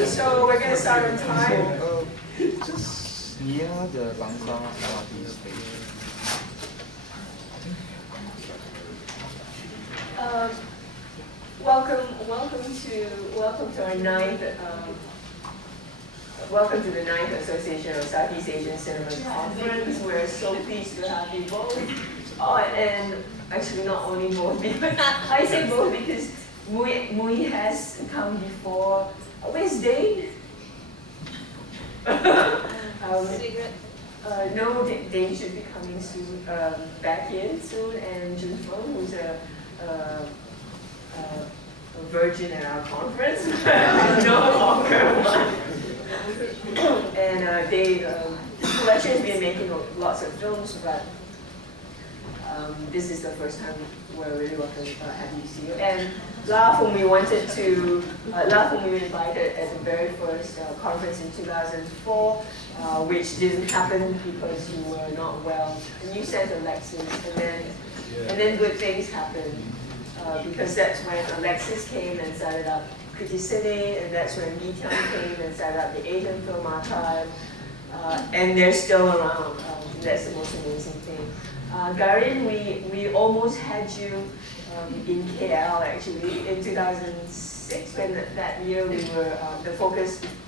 Okay, so we're going to start on time. Just near the Bangkok MRT station. Welcome to our ninth. Welcome to the 9th Association of Southeast Asian Cinema Conference. We're so pleased to have you both. Oh, and actually not only both, because I say both because Mui has come before. Where's Dain? No, Dain should be coming soon, back in soon, and Junfeng, who's a virgin at our conference, no longer one. And they, who actually has been making lots of films, but this is the first time we're really welcome happy to see you. And La, whom we wanted to, La, whom we invited at the very first conference in 2004, which didn't happen because you were not well. And you sent Alexis, and then good things happened. Because that's when Alexis came and started up Criticine, and that's when Tian came and started up the Asian Film Archive, and they're still around. That's the most amazing thing. Garin, we almost had you in KL actually in 2006, when that year we were, the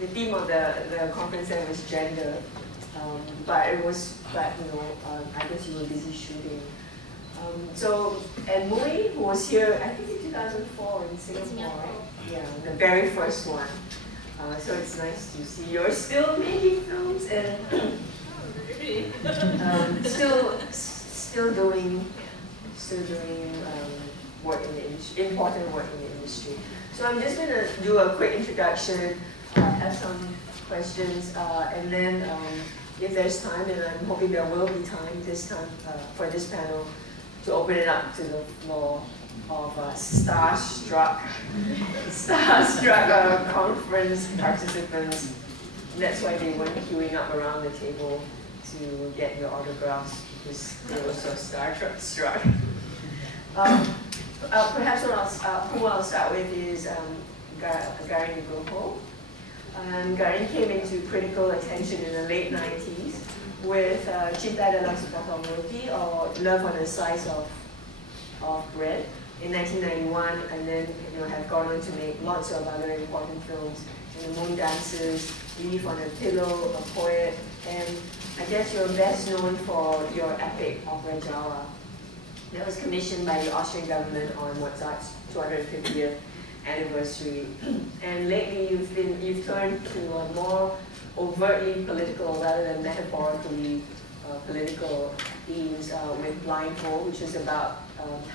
theme of the conference then was gender, but you know, I guess you were busy shooting. And Mui, who was here, I think in 2004 in Singapore, right? Yeah, the very first one. So it's nice to see you're still making films and still doing work in the industry, important work in the industry. So I'm just going to do a quick introduction, have some questions, and then if there's time, and I'm hoping there will be time this time for this panel, to open it up to the floor of starstruck conference participants. That's why they weren't queuing up around the table to get your autographs, because they were so starstruck. Perhaps who I'll start with is Garin Nugroho. Garin came into critical attention in the late 90s with Cinta Dalam Sepotong Roti, or Love on a Slice of Bread, in 1991, and then have gone on to make lots of other important films, The Moon Dancers, Leaf on a Pillow, A Poet, and I guess you're best known for your epic opera Jawa that was commissioned by the Austrian government on Mozart's 250th anniversary. And lately you've turned to a more overtly political rather than metaphorically political themes with Blindfold, which is about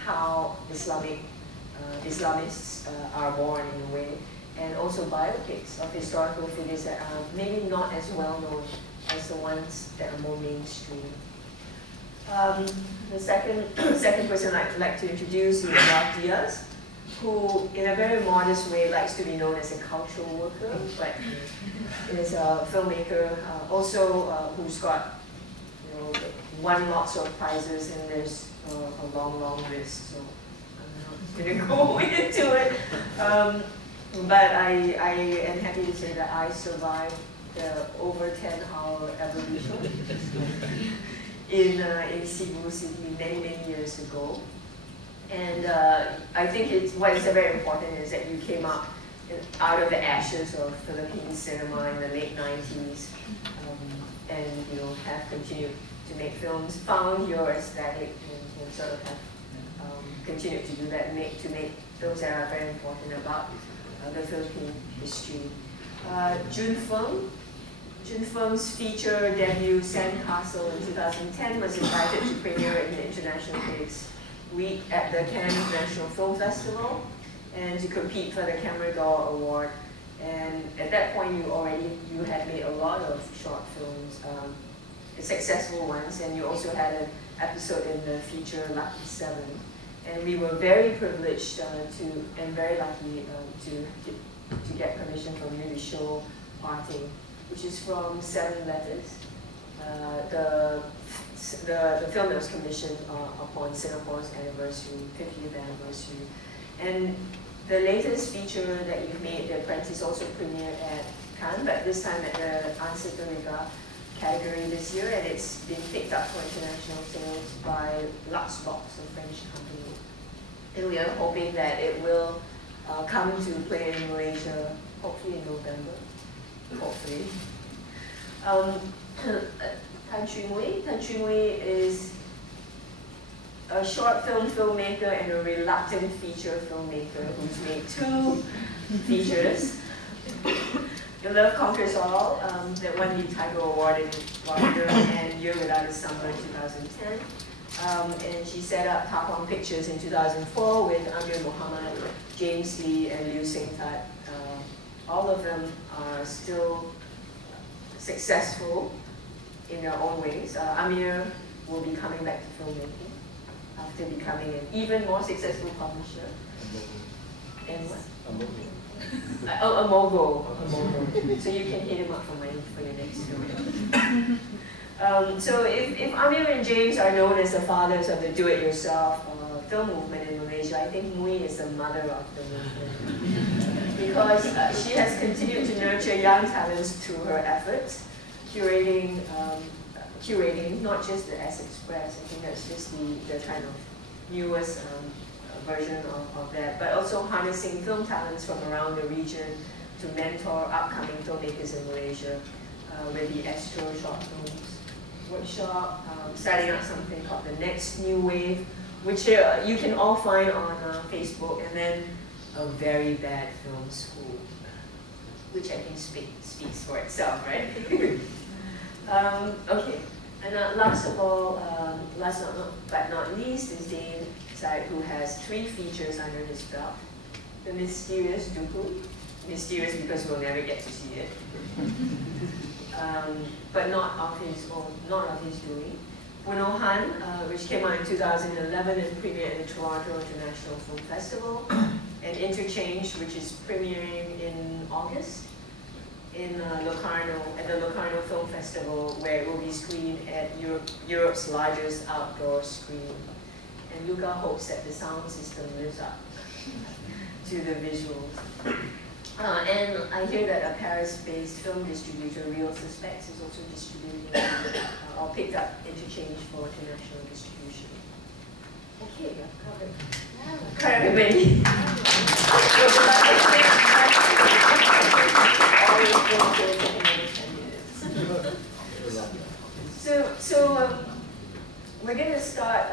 how Islamists are born in a way, and also biopics of historical figures that are maybe not as well known as the ones that are more mainstream. The second person I'd like to introduce is Diaz, who in a very modest way likes to be known as a cultural worker, but is a filmmaker, also who's got won lots of prizes, and there's a long list, so I'm not going to go into it. But I am happy to say that I survived the over 10-hour evolution in Cebu City many years ago. And I think what is very important is that you came up out of the ashes of Philippine cinema in the late 90s, and have continued to make films, found your aesthetic, and sort of have continued to do that, to make films that are very important about the Philippine history. Junfeng's feature debut, Sandcastle, in 2010 was invited to premiere in the International Critics Week at the Cannes International Film Festival, and to compete for the Camera d'Or Award. And at that point, you had made a lot of short films, successful ones, and you also had an episode in the feature Lucky 7. And we were very privileged and very lucky to get permission from you to show Parting, which is from 7 Letters, the film that was commissioned upon Singapore's 50th anniversary. And The latest feature that you've made, The Apprentice, also premiered at Cannes, but this time at the Answer Tolega category this year, and it's been picked up for international sales by Luxbox, a French company. And we are hoping that it will come to play in Malaysia, hopefully in November. Hopefully. Tan Chui is a short film filmmaker and a reluctant feature filmmaker who's made 2 features. The Love Conquers All, that won the Tiger Award in Rotterdam, and Year Without a Summer in 2010. And she set up Tapong Pictures in 2004 with Amir Muhammad, James Lee, and Liu Sing-tat. All of them are still successful in their own ways. Amir will be coming back to filmmaking after becoming an even more successful publisher. And what? A mogul. So you can hit him up for money for your next film. So if Amir and James are known as the fathers of the do-it-yourself film movement in Malaysia, I think Mui is the mother of the movement. Because she has continued to nurture young talents through her efforts, curating not just the S Express, I think that's just the kind of newest version of that, but also harnessing film talents from around the region to mentor upcoming filmmakers in Malaysia with the Astro Short Films workshop, starting up something called the Next New Wave, which you can all find on Facebook, and then a very bad film school, which I think speaks for itself, right? Okay, and last of all, last but not least, is Dain, who has 3 features under his belt. The Mysterious Duku, mysterious because we'll never get to see it, but not of his own, not of his doing. Punohan, which came out in 2011 and premiered at the Toronto International Film Festival, and Interchange, which is premiering in August in Locarno, at the Locarno Film Festival, where it will be screened at Europe's largest outdoor screen. And Luca hopes that the sound system lives up to the visuals. And I hear that a Paris-based film distributor, Real Suspects, is also distributing or picked up Interchange for international distribution. Okay, I've covered many. So we're going to start,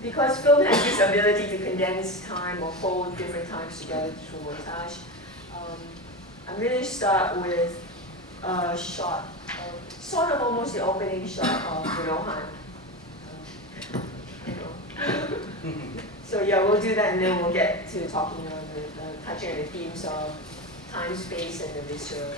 because film has this ability to condense time or hold different times together through montage. I'm going to start with a shot, sort of almost the opening shot of Rohan. So yeah, we'll do that, and then we'll get to talking on touching on the themes of time, space, and the visceral.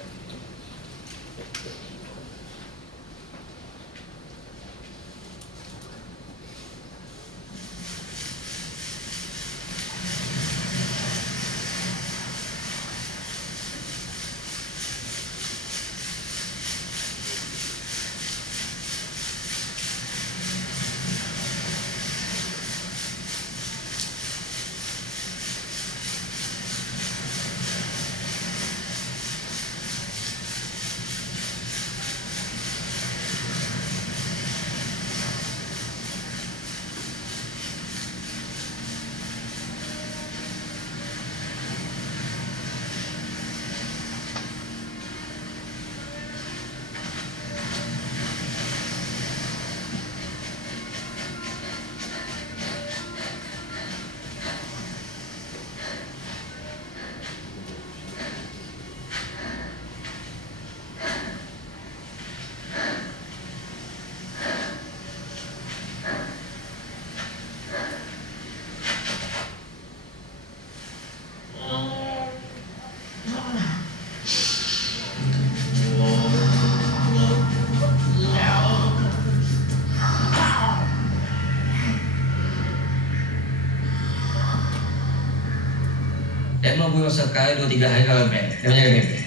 Emang gue sekali 2-3 hari kalau main, namanya gini.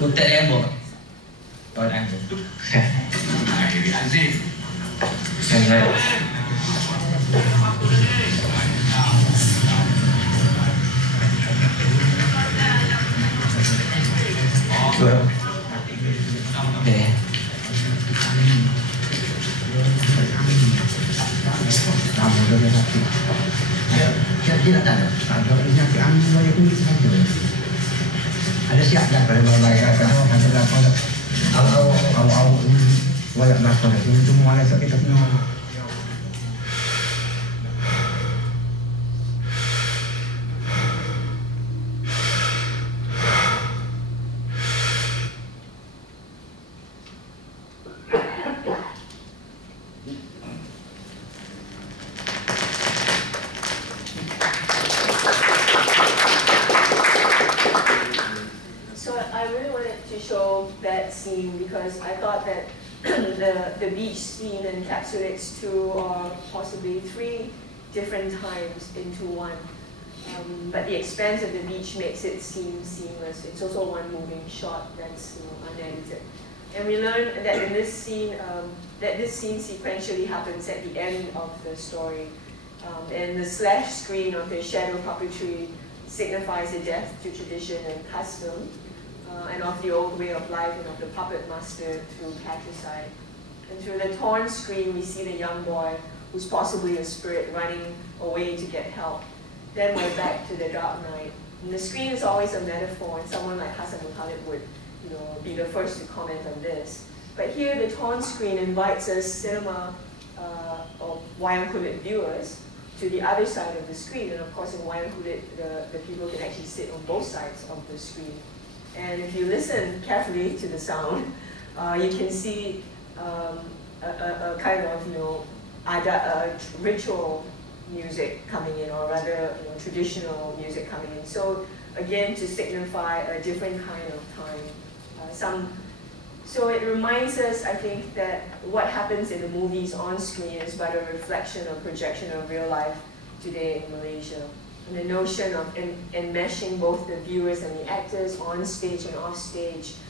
Kutek lembo. Kawan anjing. Ini anjing. Saya. Sure. Okay. Tidak ada. Ada siap dah pada baik kalau ada lapor. Awal banyak lapor itu semua ada kita semua. Because I thought that the beach scene encapsulates 2 or possibly 3 different times into one. But the expanse of the beach makes it seem seamless. It's also one moving shot that's unedited. And we learn that in this scene, sequentially happens at the end of the story. And the slash screen of the shadow puppetry signifies a death to tradition and custom. And of the old way of life and of the puppet master through patricide. And through the torn screen, we see the young boy, who's possibly a spirit, running away to get help. Then we're back to the dark night. And the screen is always a metaphor, and someone like Hassan Muttalib would be the first to comment on this. But here, the torn screen invites us cinema or wayang kulit viewers to the other side of the screen. And of course, in wayang kulit, the people can actually sit on both sides of the screen. And if you listen carefully to the sound, you can see a kind of ritual music coming in, or rather traditional music coming in. So again, to signify a different kind of time. So it reminds us, I think, that what happens in the movies on screen is but a reflection or projection of real life today in Malaysia. And the notion of enmeshing both the viewers and the actors on stage and off stage,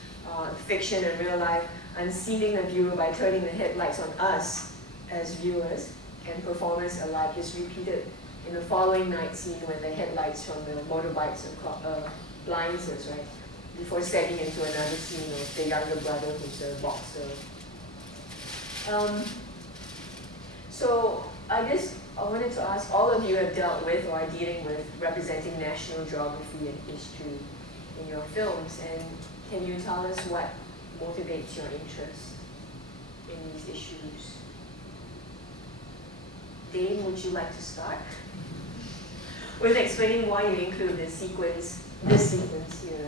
fiction and real life, unseating the viewer by turning the headlights on us as viewers and performers alike is repeated in the following night scene when the headlights from the motorbikes blinds us, right? Before stepping into another scene of the younger brother who's a boxer. So I guess I wanted to ask, all of you have dealt with or are dealing with representing national geography and history in your films, and can you tell us what motivates your interest in these issues? Dain, would you like to start with explaining why you include this sequence here?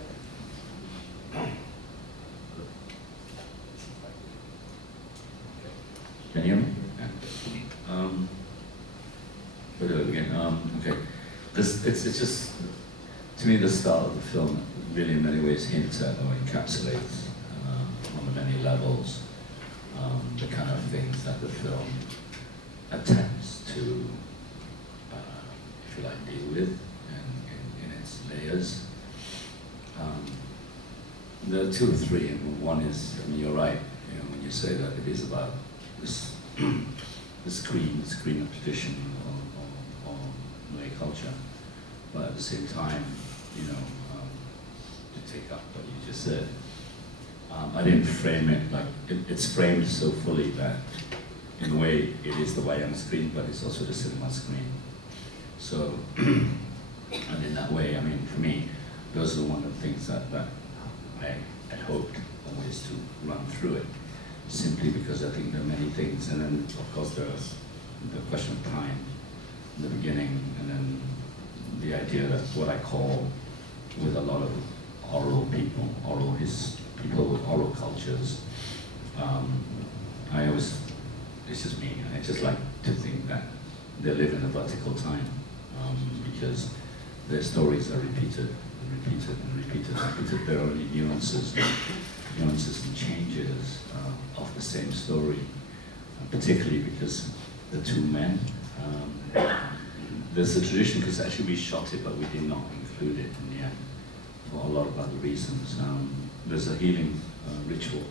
Can you hear me? We'll do it again. Okay. It's just, to me, the style of the film really in many ways hints at or encapsulates on the many levels the kind of things that the film attempts to, if you like, deal with in its layers. There are 2 or 3, and one is, I mean, you're right, when you say that it is about this the screen of tradition or Malay culture, but at the same time, to take up what you just said, I didn't frame it like, it's framed so fully that in a way it is the wayang screen, but it's also the cinema screen. So, and in that way, I mean, for me, those are one of the things that I had hoped always to run through it, simply because I think there are many things, and then of course there's the question of time in the beginning, and then the idea that what I call, with a lot of oral people, people with oral cultures, I always, this is me, I just like to think that they live in a vertical time, because their stories are repeated and repeated and repeated and repeated. There are only nuances and changes of the same story, particularly because the 2 men, there's a tradition, because actually we shot it but we did not include it in the end for a lot of other reasons. There's a healing ritual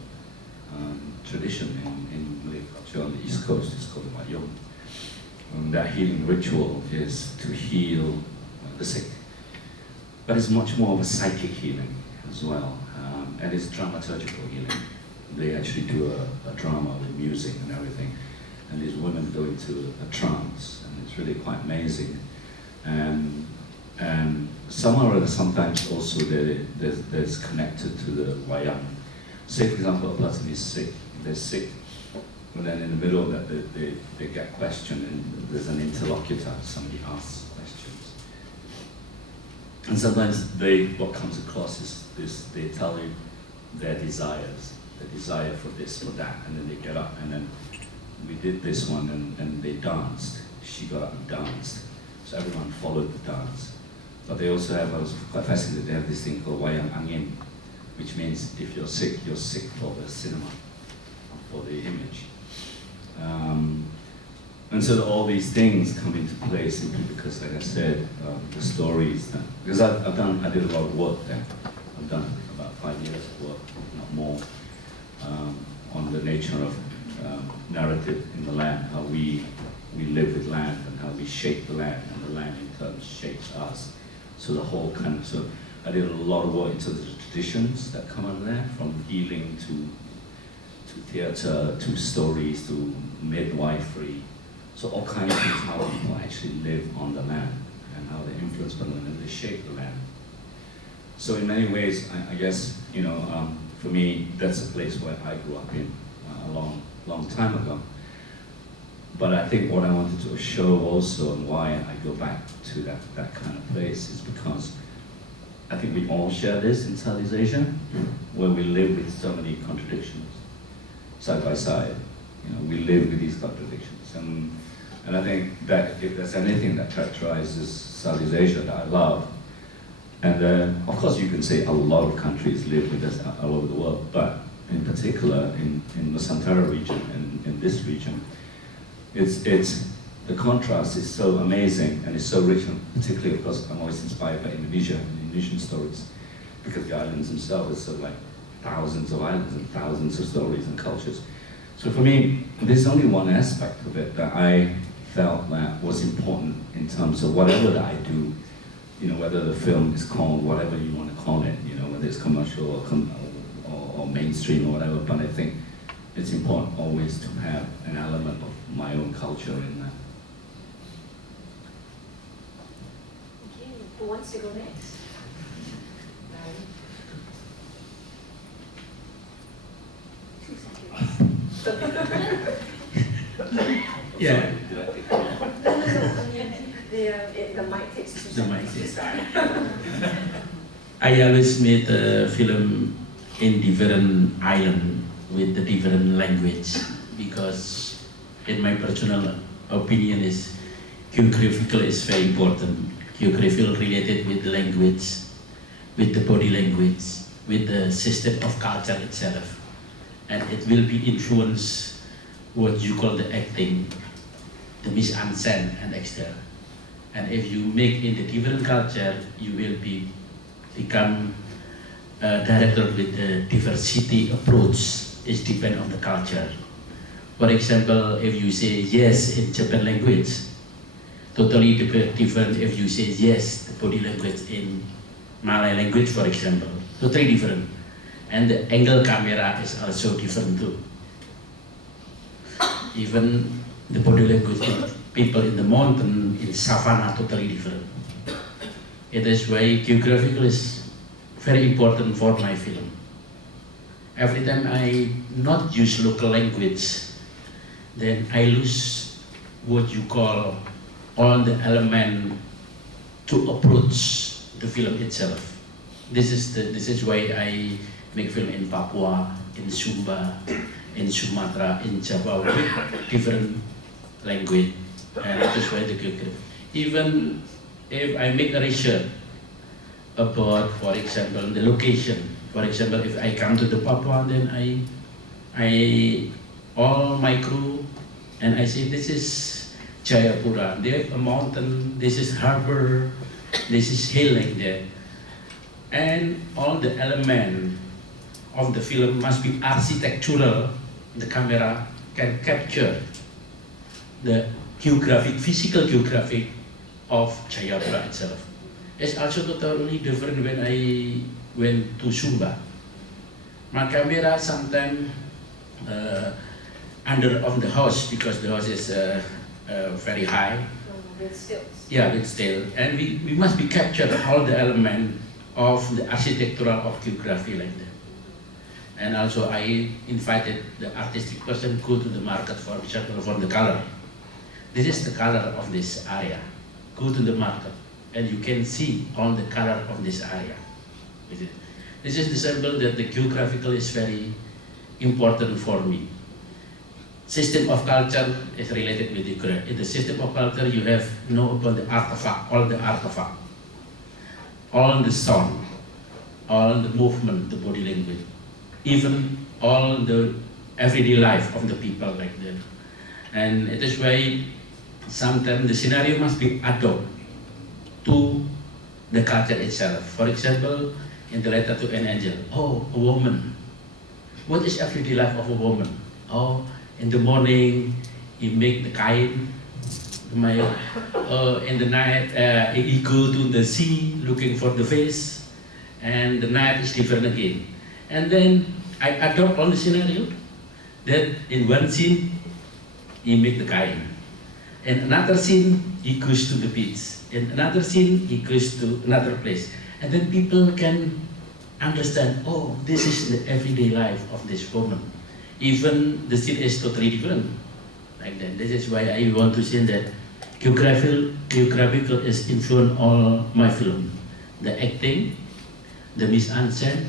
tradition in Malay culture on the East Coast. It's called the Mayong. That healing ritual is to heal the sick, but it's much more of a psychic healing as well. and it's dramaturgical healing. They actually do a drama with music and everything, and these women go into a trance, and it's really quite amazing. And somehow or other, sometimes also there's connected to the wayang. Say, for example, a person is sick, they're sick, and then in the middle of that, they get questioned, and there's an interlocutor, somebody asks questions. And sometimes what comes across is this, they tell you their desires, the desire for this, for that, and then they get up, and then we did this one, and they danced. She got up and danced. So everyone followed the dance. But they also have, I was quite fascinated, they have this thing called wayang angin, which means if you're sick for the cinema, for the image. And so all these things come into play simply because, like I said, the stories, because I did a lot of work there. I've done about 5 years of work, not more, on the nature of narrative in the land, how we live with land and how we shape the land, and the land in turn shapes us. So the whole kind of, so I did a lot of work into the traditions that come out of there, from healing to theatre, to stories, to midwifery. So all kinds of things, how people actually live on the land, and how they influence the land, and they shape the land. So in many ways, I guess, you know, for me, that's a place where I grew up in a long time ago. But I think what I wanted to show also, and why I go back to that kind of place, is because I think we all share this in Southeast Asia, where we live with so many contradictions, side by side. You know, we live with these contradictions. And I think that if there's anything that characterizes Southeast Asia that I love, and of course you can say a lot of countries live with this all over the world, but in particular in Nusantara region, and in this region, it's the contrast is so amazing, and it's so rich, and particularly, of course, I'm always inspired by Indonesia and Indonesian stories, because the islands themselves are so like thousands of islands and thousands of stories and cultures. So for me, there's only one aspect of it that I felt that was important in terms of whatever that I do, you know, whether the film is called whatever you want to call it, you know, whether it's commercial or mainstream or whatever, but I think it's important always to have an element of my own culture in that. Okay, who wants to go next? Yeah. The mic takes 2 seconds to start. I always made a film in different island with the different language, because in my personal opinion is geographical is very important. Geographical related with the language, with the body language, with the system of culture itself. And it will be influence what you call the acting, the mise-en-scène and exterior. And if you make in the different culture, you will become a director with a diversity approach. It depends on the culture. For example, if you say yes in Japan language, totally different if you say yes, the body language in Malay language, for example, totally different. And the angle camera is also different too. Even the body language in people in the mountain, in savannah, totally different. It is why geographical is very important for my film. Every time I not use local language, then I lose what you call all the element to approach the film itself. This is why I make film in Papua, in Sumba, in Sumatra, in Java, with different language, and that is why the geography. Even if I make a research about, for example, the location. For example, if I come to the Papua, then I all my crew, and I say this is Jayapura. They have a mountain. This is harbor. This is hill like that, and all the element of the film must be architectural. The camera can capture the geographic, physical geographic of Jayapura itself. It's also totally different when I went to Sumba. my camera sometimes under of the house because the house is very high. With stilts. Yeah, with still. And we must be captured all the element of the architectural of geography like that. And also I invited the artistic person go to the market, for example, for the color. This is the color of this area. Go to the market and you can see all the color of this area. This is the symbol that the geographical is very important for me. System of culture is related with geography. In the system of culture you have about the artifact, all the artifact, all the sound, all the movement, the body language, even all the everyday life of the people like that. And it is why sometimes the scenario must be adopted to the culture itself. For example, in the letter to an angel, oh, a woman. What is everyday life of a woman? Oh, in the morning, he make the kain. In the night, he go to the sea looking for the fish, and the night is different again. And then I adopt all the scenario that in one scene, he make the kain. In another scene, he goes to the beach. In another scene, he goes to another place. And then people can understand, oh, this is the everyday life of this woman. Even the scene is totally different. Like that. This is why I want to say that geographical is influence all my film. The acting, the mise-en-scène,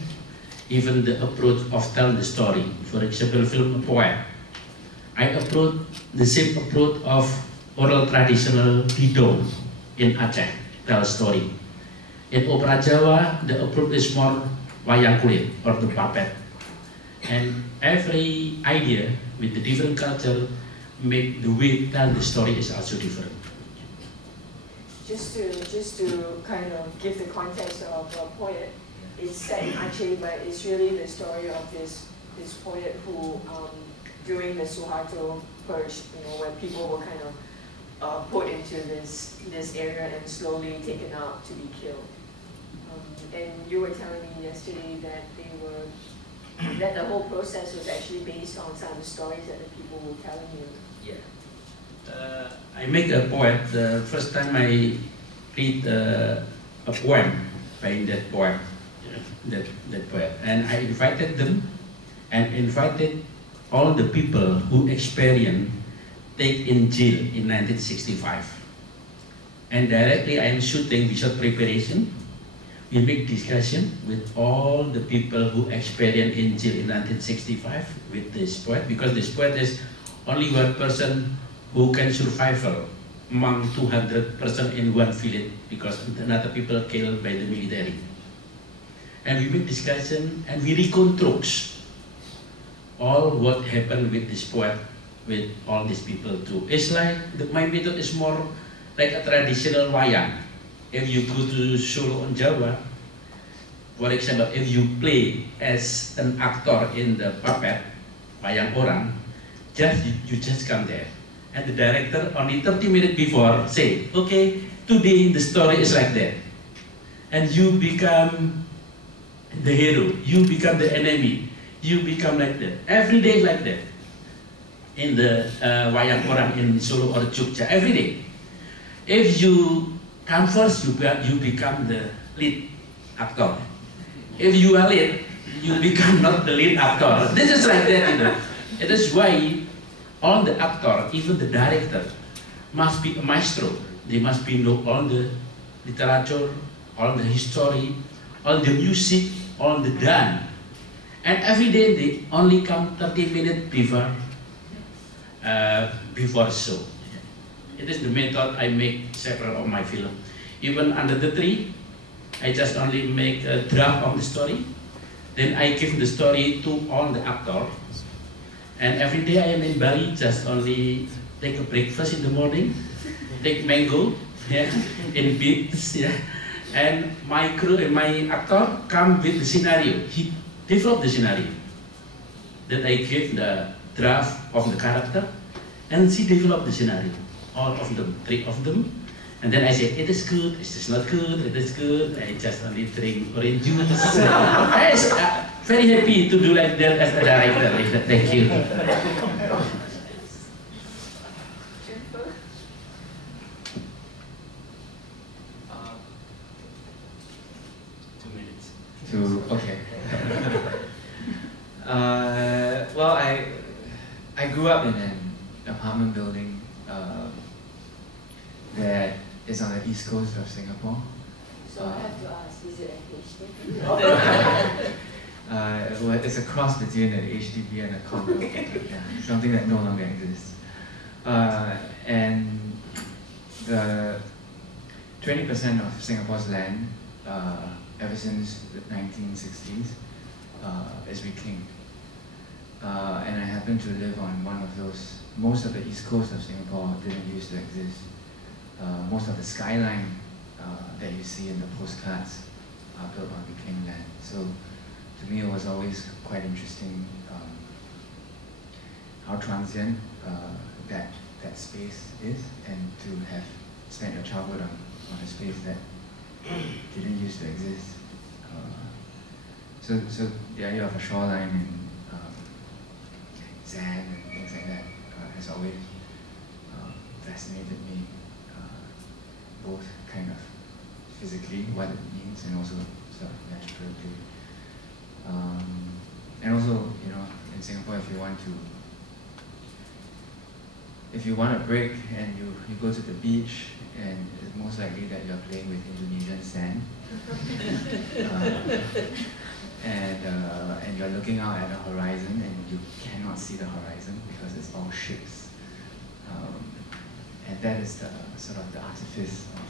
even the approach of telling the story. For example, film A Poet. I approach the same approach of oral traditional Didong in Aceh, tell story. In opera Jawa, the approach is more wayang kulit or the puppet. And every idea with the different culture make the way tell the story is also different. Just to kind of give the context of a poet, it's set in Aceh, but it's really the story of this poet who, during the Suharto purge, where people were kind of put into this area and slowly taken out to be killed. And you were telling me yesterday that that the whole process was actually based on some of the stories that the people were telling you. Yeah. I make a poem. The first time I read a poem by that poem, that poet, and I invited them, and invited all the people who experienced take in jail in 1965. And directly I am shooting without preparation. We make discussion with all the people who experienced in jail in 1965 with this poet, because this poet is only one person who can survive among 200 persons in one village, because another people killed by the military. And we make discussion and we reconstruct all what happened with this poet, with all these people too. It's like, my method is more like a traditional wayang. If you go to Solo on Java, for example, if you play as an actor in the puppet, wayang orang, you just come there. And the director only 30 minutes before say, okay, today the story is like that. And you become the hero, you become the enemy, you become like that. Every day like that. In the wayang orang in Solo or Jogja, every day. If you come first, you become the lead actor. If you are lead, you become not the lead actor. This is like that, It is why all the actor, even the director, must be a maestro. They must be know all the literature, all the history, all the music, all the dance. And every day they only come 30 minutes before show. It is the method I make several of my film. Even Under the Tree, I just only make a draft of the story. Then I give the story to all the actors. And every day I am in Bali, just only take a breakfast in the morning, take mango, in beats, And my crew and my actor come with the scenario. He developed the scenario. Then I give the draft of the character, and she developed the scenario. All of them, 3 of them. And then I said, it is good, it is not good, it is good, I just only drink orange juice. I was very happy to do like that as a director. Like that. Thank you. Okay. Well, I grew up in an apartment building that is on the east coast of Singapore. So I have to ask, is it a HDB? Well, it's a cross between an HDB and a condo, yeah, something that no longer exists. And the 20% of Singapore's land, ever since the 1960s, is reclaimed. And I happen to live on one of those. Most of the east coast of Singapore didn't used to exist. Most of the skyline that you see in the postcards are built on reclaimed land. So to me, it was always quite interesting how transient that space is, and to have spent your childhood on a space that didn't used to exist. So the idea of a shoreline and sand and things like that has always fascinated me, both kind of physically, what it means, and also sort of metaphorically. And also, you know, in Singapore, if you want a break and you go to the beach, and it's most likely that you're playing with Indonesian sand. And you're looking out at the horizon and you cannot see the horizon because it's all ships. And that is the sort of the artifice of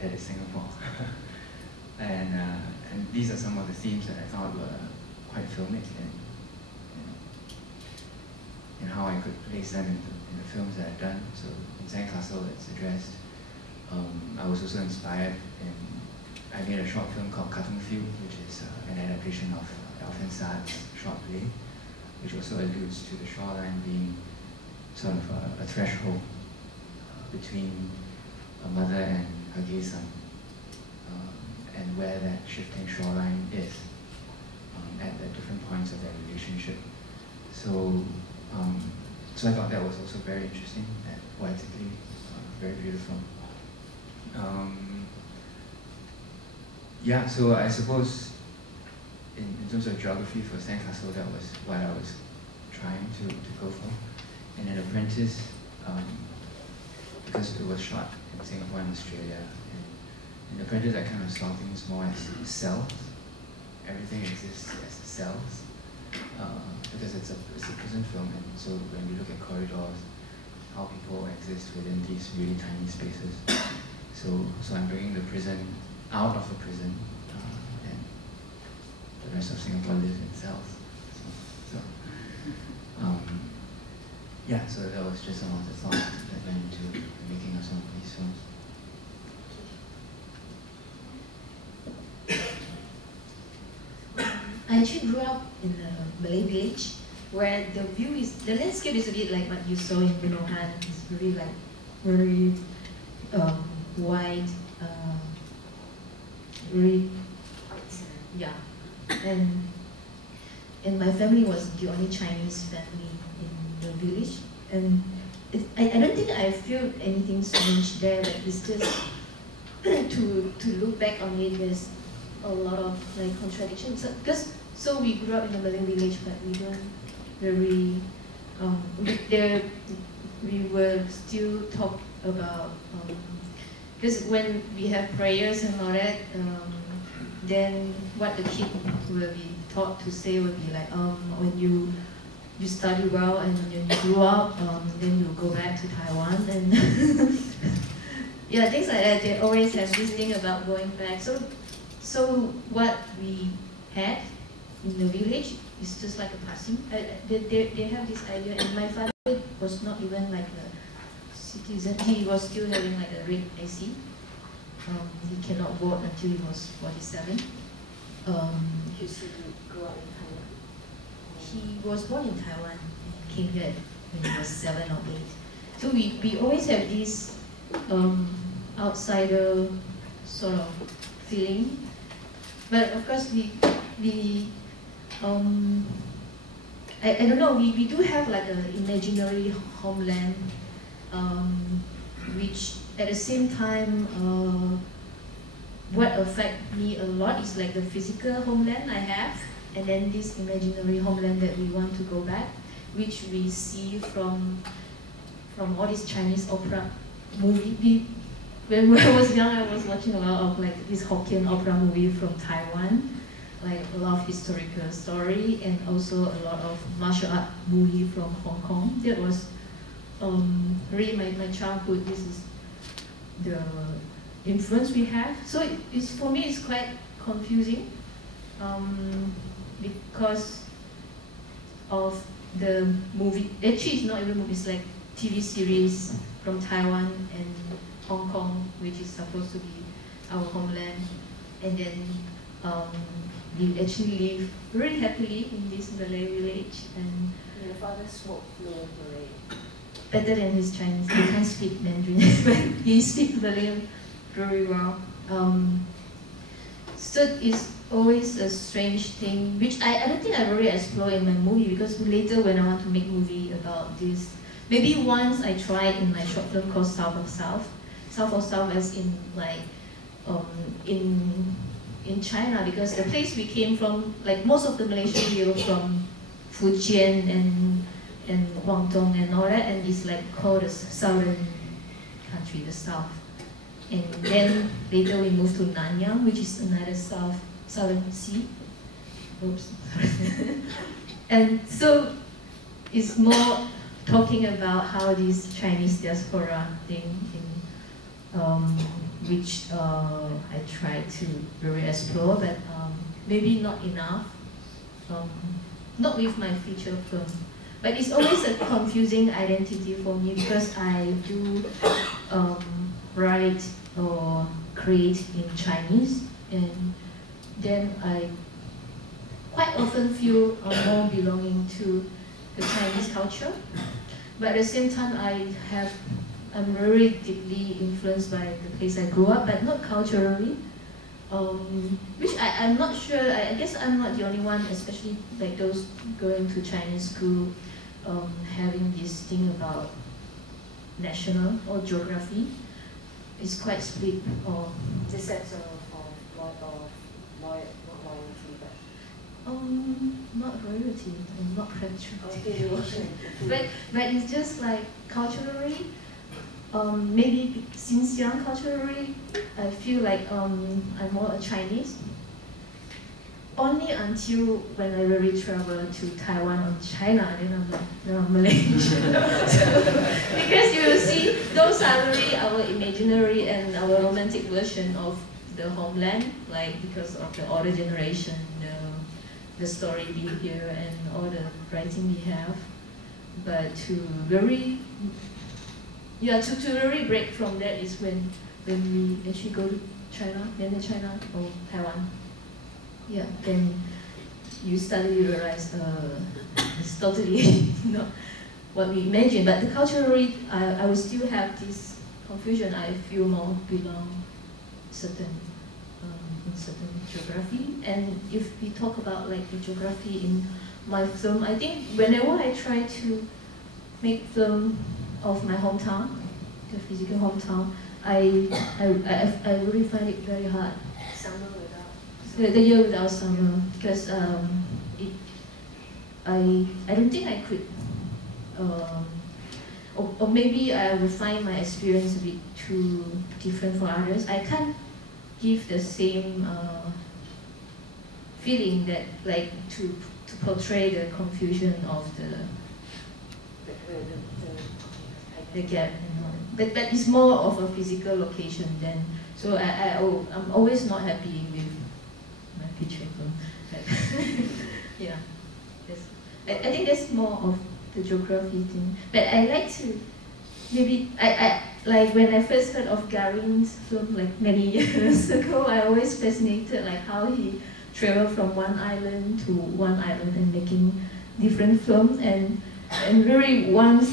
that is Singapore. And these are some of the themes that I thought were quite filmic and how I could place them in the films that I've done. So in Sandcastle, it's addressed. I was also inspired, and I made a short film called Katong Field, which is an adaptation of Alvin Saad's short play, which also alludes to the shoreline being sort of a threshold between a mother and her gay son, and where that shifting shoreline is at the different points of their relationship. So I thought that was also very interesting and poetically very beautiful. Yeah, so I suppose in terms of geography for Sandcastle, that was what I was trying to go for. And an Apprentice, because it was shot in Singapore and Australia, and in Apprentice I kind of saw things more as cells. Everything exists as cells, because it's a prison film, and so when you look at corridors, how people exist within these really tiny spaces. So I'm bringing the prison out of the prison, and the rest of Singapore lives in cells. Yeah, so that was just some of the thoughts that went into the making of some of these films. I actually grew up in a Malay village where the landscape is a bit like what you saw in Nugroho. It's really like very wide, really, yeah. And my family was the only Chinese family in the village, and I don't think I feel anything strange there. Like it's just to look back on it, there's a lot of like contradictions. So we grew up in a Malay village, but we don't really we will still talk about because when we have prayers and all that, then what the kid will be taught to say will be like, when you study well and when you grow up, then you go back to Taiwan and yeah, things like that. They always have this thing about going back. So what we had in the village is just like a passing. They have this idea, and my father was not even like a citizen. He was still having like a red IC. He cannot vote until he was 47. He grew up in Taiwan. He was born in Taiwan and came here when he was 7 or 8. So we always have this outsider sort of feeling. But of course I don't know, we do have like an imaginary homeland, which at the same time, what affects me a lot is like the physical homeland I have, and then this imaginary homeland that we want to go back, which we see from all these Chinese opera movie. When I was young, I was watching a lot of like this Hokkien opera movie from Taiwan, like a lot of historical story, and also a lot of martial art movie from Hong Kong. That was really my childhood. This is the influence we have. So for me, it's quite confusing because of the movie. Actually, it's not even a movie, it's like TV series from Taiwan and Hong Kong, which is supposed to be our homeland. And then we actually live very happily in this Malay village. And your father spoke fluent Malay. Better than his Chinese. He can't speak Mandarin, but he speaks Malay very well. So it's always a strange thing, which I don't think I really explore in my movie, because later when I want to make movie about this, maybe once I tried in my short film called South of South. South of South as in like in China, because the place we came from, like most of the Malaysian people from Fujian and Guangdong and all that, and it's like called the southern country, the south. And then later we moved to Nanyang, which is another southern sea. Oops. And so it's more talking about how this Chinese diaspora thing, which I try to really explore, but maybe not enough. Not with my feature film. But it's always a confusing identity for me, because I do write or create in Chinese, and then I quite often feel more belonging to the Chinese culture. But at the same time, I'm very deeply influenced by the place I grew up, but not culturally. Which I'm not sure, I guess I'm not the only one, especially like those going to Chinese school, having this thing about national or geography. It's quite split. The sense of loyalty, but not royalty and not patriotic. okay. but it's just like culturally, maybe since young culturally, I feel like I'm more a Chinese. Only until when I really travel to Taiwan or China, then I'm like, no, I'm Malaysian. Because you will see, those are really our imaginary and our romantic version of the homeland, like because of the older generation, the story we hear and all the writing we have. But to really break from that is when we actually go to China, mainland China or Taiwan. Yeah, then you suddenly realize it's totally not what we imagine. But the culturally, I will still have this confusion. I feel more belong in certain geography. And if we talk about like the geography in my film, I think whenever I try to make film of my hometown, the physical hometown, I really find it very hard. Summer without. The year without summer, because I don't think I could, or maybe I would find my experience a bit too different for others. I can't give the same feeling that like to portray the confusion of the gap. But it's more of a physical location then. So I'm always not happy with my picture film. Yeah, I think that's more of the geography thing. But I like to, maybe, I like when I first heard of Garin's film like many years ago, I always fascinated like how he traveled from one island to one island and making different films. And and really once,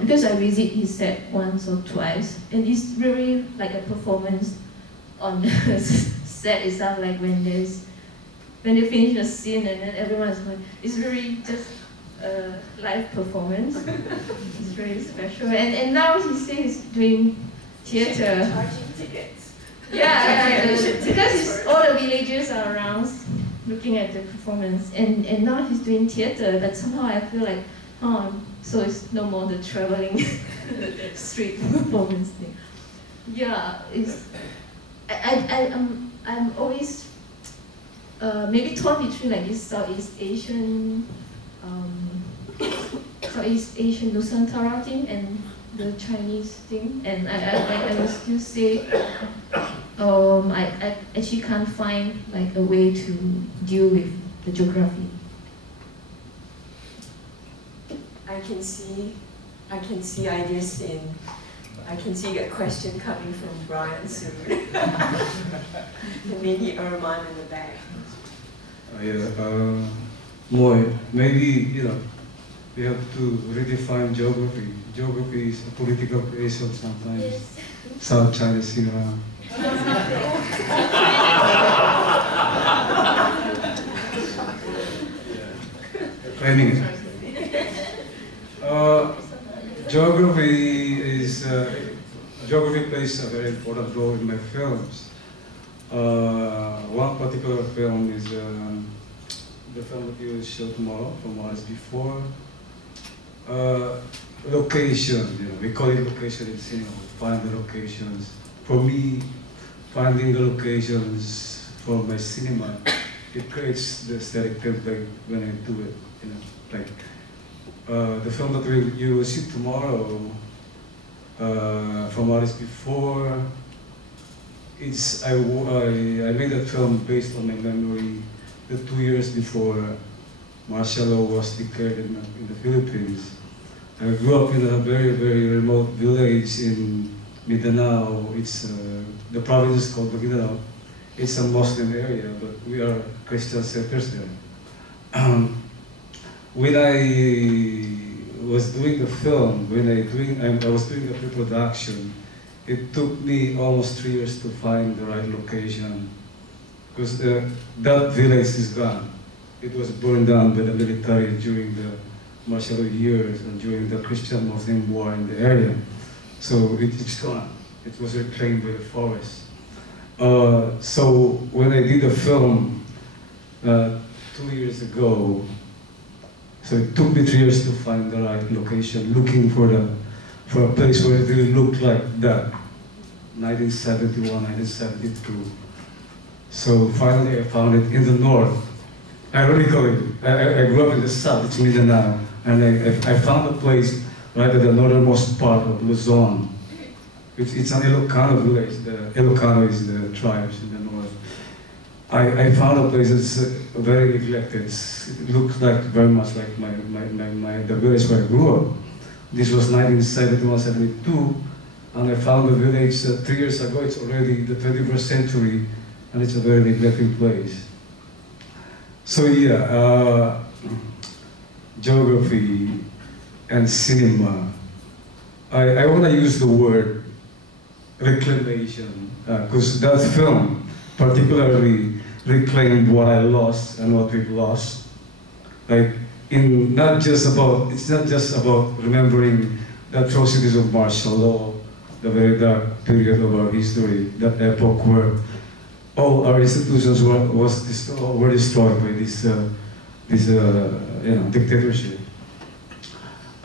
because I visit his set once or twice, and it's really like a performance on the set itself, like when they finish the scene and then everyone is going, it's really just a live performance. It's very special. And now he says he's doing theater. Charging tickets. Yeah, because all the villagers are around looking at the performance, and now he's doing theater, but somehow I feel like, oh, so it's no more the traveling street performance thing. Yeah, it's, I'm always maybe torn between like this Southeast Asian Nusantara thing and the Chinese thing, and I will still say I actually can't find like a way to deal with the geography. I can see ideas I can see a question coming from Brian soon. The mini Erman in the back. Maybe, we have to redefine geography. Geography is a political creation sometimes. Yes. South China Sea. Claiming it. Geography plays a very important role in my films. One particular film is the film that you will show tomorrow from what is before. Location, we call it location in cinema. Find the locations. For me, finding the locations for my cinema, it creates the aesthetic template when I do it. The film that you will see tomorrow, from what is before, I made that film based on my memory. The 2 years before martial law was declared in the Philippines. I grew up in a very, very remote village in Mindanao. It's the province is called Mindanao. It's a Muslim area, but we are Christian settlers there. When I was doing the film, I was doing the pre-production, it took me almost 3 years to find the right location, because that village is gone. It was burned down by the military during the martial law years and during the Christian-Muslim war in the area. So it's gone. It was reclaimed by the forest. So when I did the film 2 years ago, so it took me 3 years to find the right location, looking for a place where it really looked like that, 1971, 1972. So finally I found it in the north. Ironically, I grew up in the south, it's Mindanao, and I found a place right at the northernmost part of Luzon. It's an Ilocano village. The Ilocano is the tribes in the north. I found a place that's very neglected. It looks like very much like the village where I grew up. This was 1971, 72, and I found the village 3 years ago. It's already the 21st century, and it's a very neglected place. So yeah, geography and cinema. I want to use the word reclamation, because that film particularly reclaimed what I lost and what we've lost. Like, it's not just about remembering the atrocities of martial law, the very dark period of our history, that epoch where all our institutions were destroyed by this dictatorship.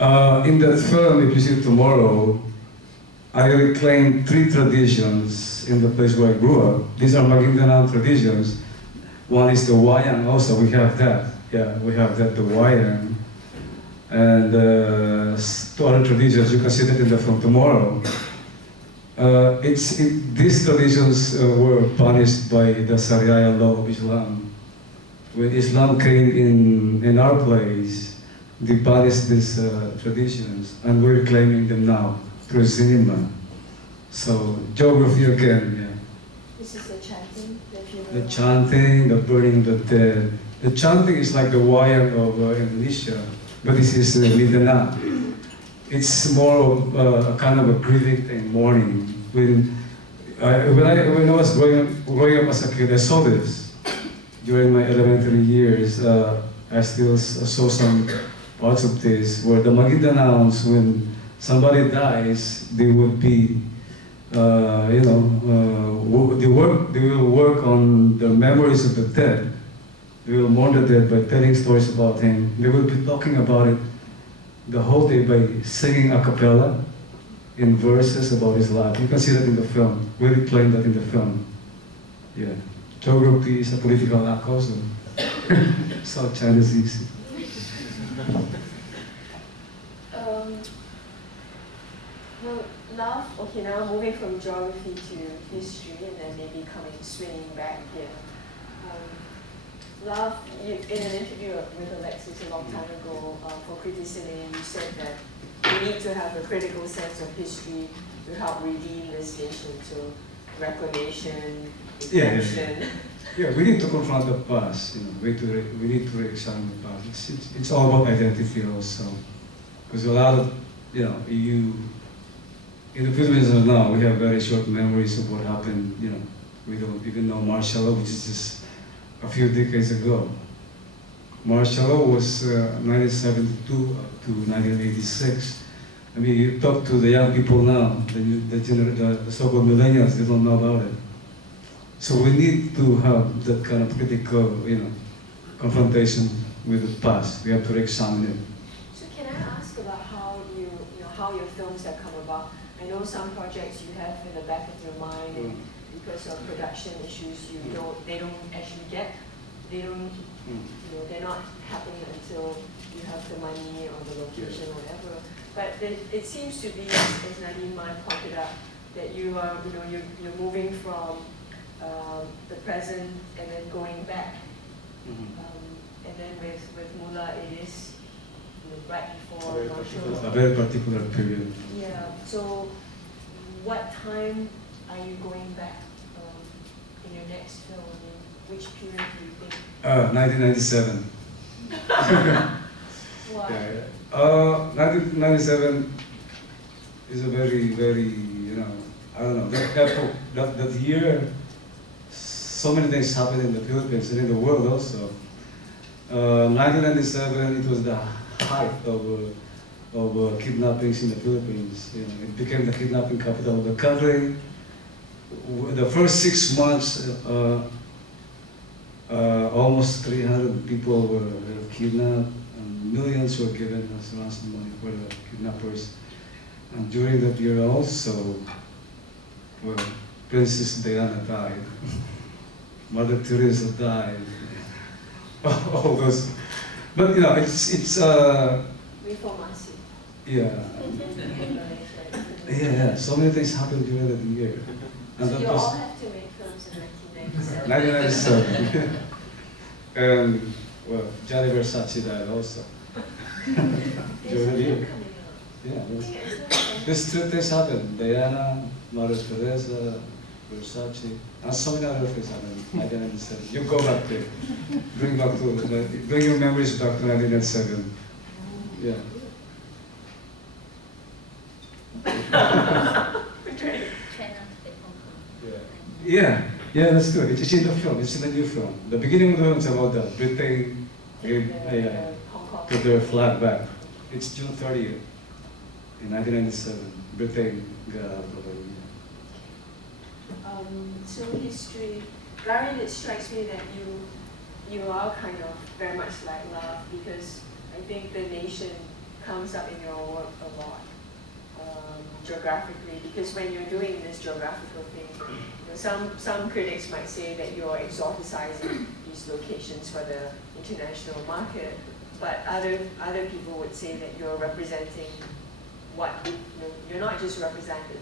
In that film, if you see it tomorrow, I reclaimed 3 traditions in the place where I grew up. These are Maguindanao traditions. One is the wayang also, we have that. Yeah, we have that, the wayang. And 2 other traditions, you can see that in the film tomorrow. These traditions were punished by the Sharia law of Islam. When Islam came in our place, they punished these traditions, and we're reclaiming them now through cinema. So geography again, yeah. This is the chanting, the chanting, the burning of the dead. The chanting is like the wayang of Indonesia. but this is Mindanao. It's more of a kind of a grieving thing, mourning. When I was growing up as a kid, I saw this during my elementary years. I still saw some parts of this where the Magindanaons, when somebody dies, they would be, they will work on the memories of the dead. They will mourn the dead by telling stories about him. They will be talking about it the whole day by singing a cappella in verses about his life. You can see that in the film, really playing that in the film. Yeah. Geography is a political act also. South China Sea. Well, love, okay, now moving from geography to history and then maybe swinging back here. Love, in an interview with Alexis a long time ago for Criticine, you said that we need to have a critical sense of history to help redeem this nation, so reclamation, redemption. Yeah, we need to confront the past. We need to re-examine the past. It's all about identity also, because a lot of in the Philippines now we have very short memories of what happened. We don't even know martial law, which is just a few decades ago. Martial law was 1972 up to 1986. I mean, you talk to the young people now, the so-called millennials, they don't know about it. So we need to have that kind of critical, confrontation with the past. We have to re-examine it. So can I ask about how how your films have come about? I know some projects you have in the back of your mind, and because of production issues, they don't actually get, they're not happening until you have the money or the location or whatever. But it seems to be, as Nadine pointed out, that you're moving from the present and then going back. And then with Mula, it is right before martial. A very particular period. Yeah. So, what time are you going back in your next film? Which period do you think? 1997. Why? 1997 is a very, very, I don't know, that year, so many things happened in the Philippines and in the world also. 1997, it was the height of kidnappings in the Philippines. It became the kidnapping capital of the country. The first 6 months, almost 300 people were kidnapped, and millions were given as ransom money for the kidnappers. And during that year also, well, Princess Diana died, Mother Teresa died, all those. But it's Reformasi. yeah. Yeah, so many things happened during that year. And So that you was all have to make films in 1997. 1997. And, well, Gianni Versace died also. During the year. Yeah, these three things happened. Diana, Mother Teresa, Versace, and so many other things happened in 1997. You go back there. Bring your memories back to 1997. Yeah. Yeah, that's good. It's in the film. It's in the new film. The beginning of the film is about that. Britain gave put their flag back. It's June 30th in 1997. Britain got out of the So history, Garin, it strikes me that you are kind of very much like love, because I think the nation comes up in your work a lot. Geographically, because when you're doing this geographical thing, some critics might say that you're exoticizing these locations for the international market, but other people would say that you're representing you're not just representing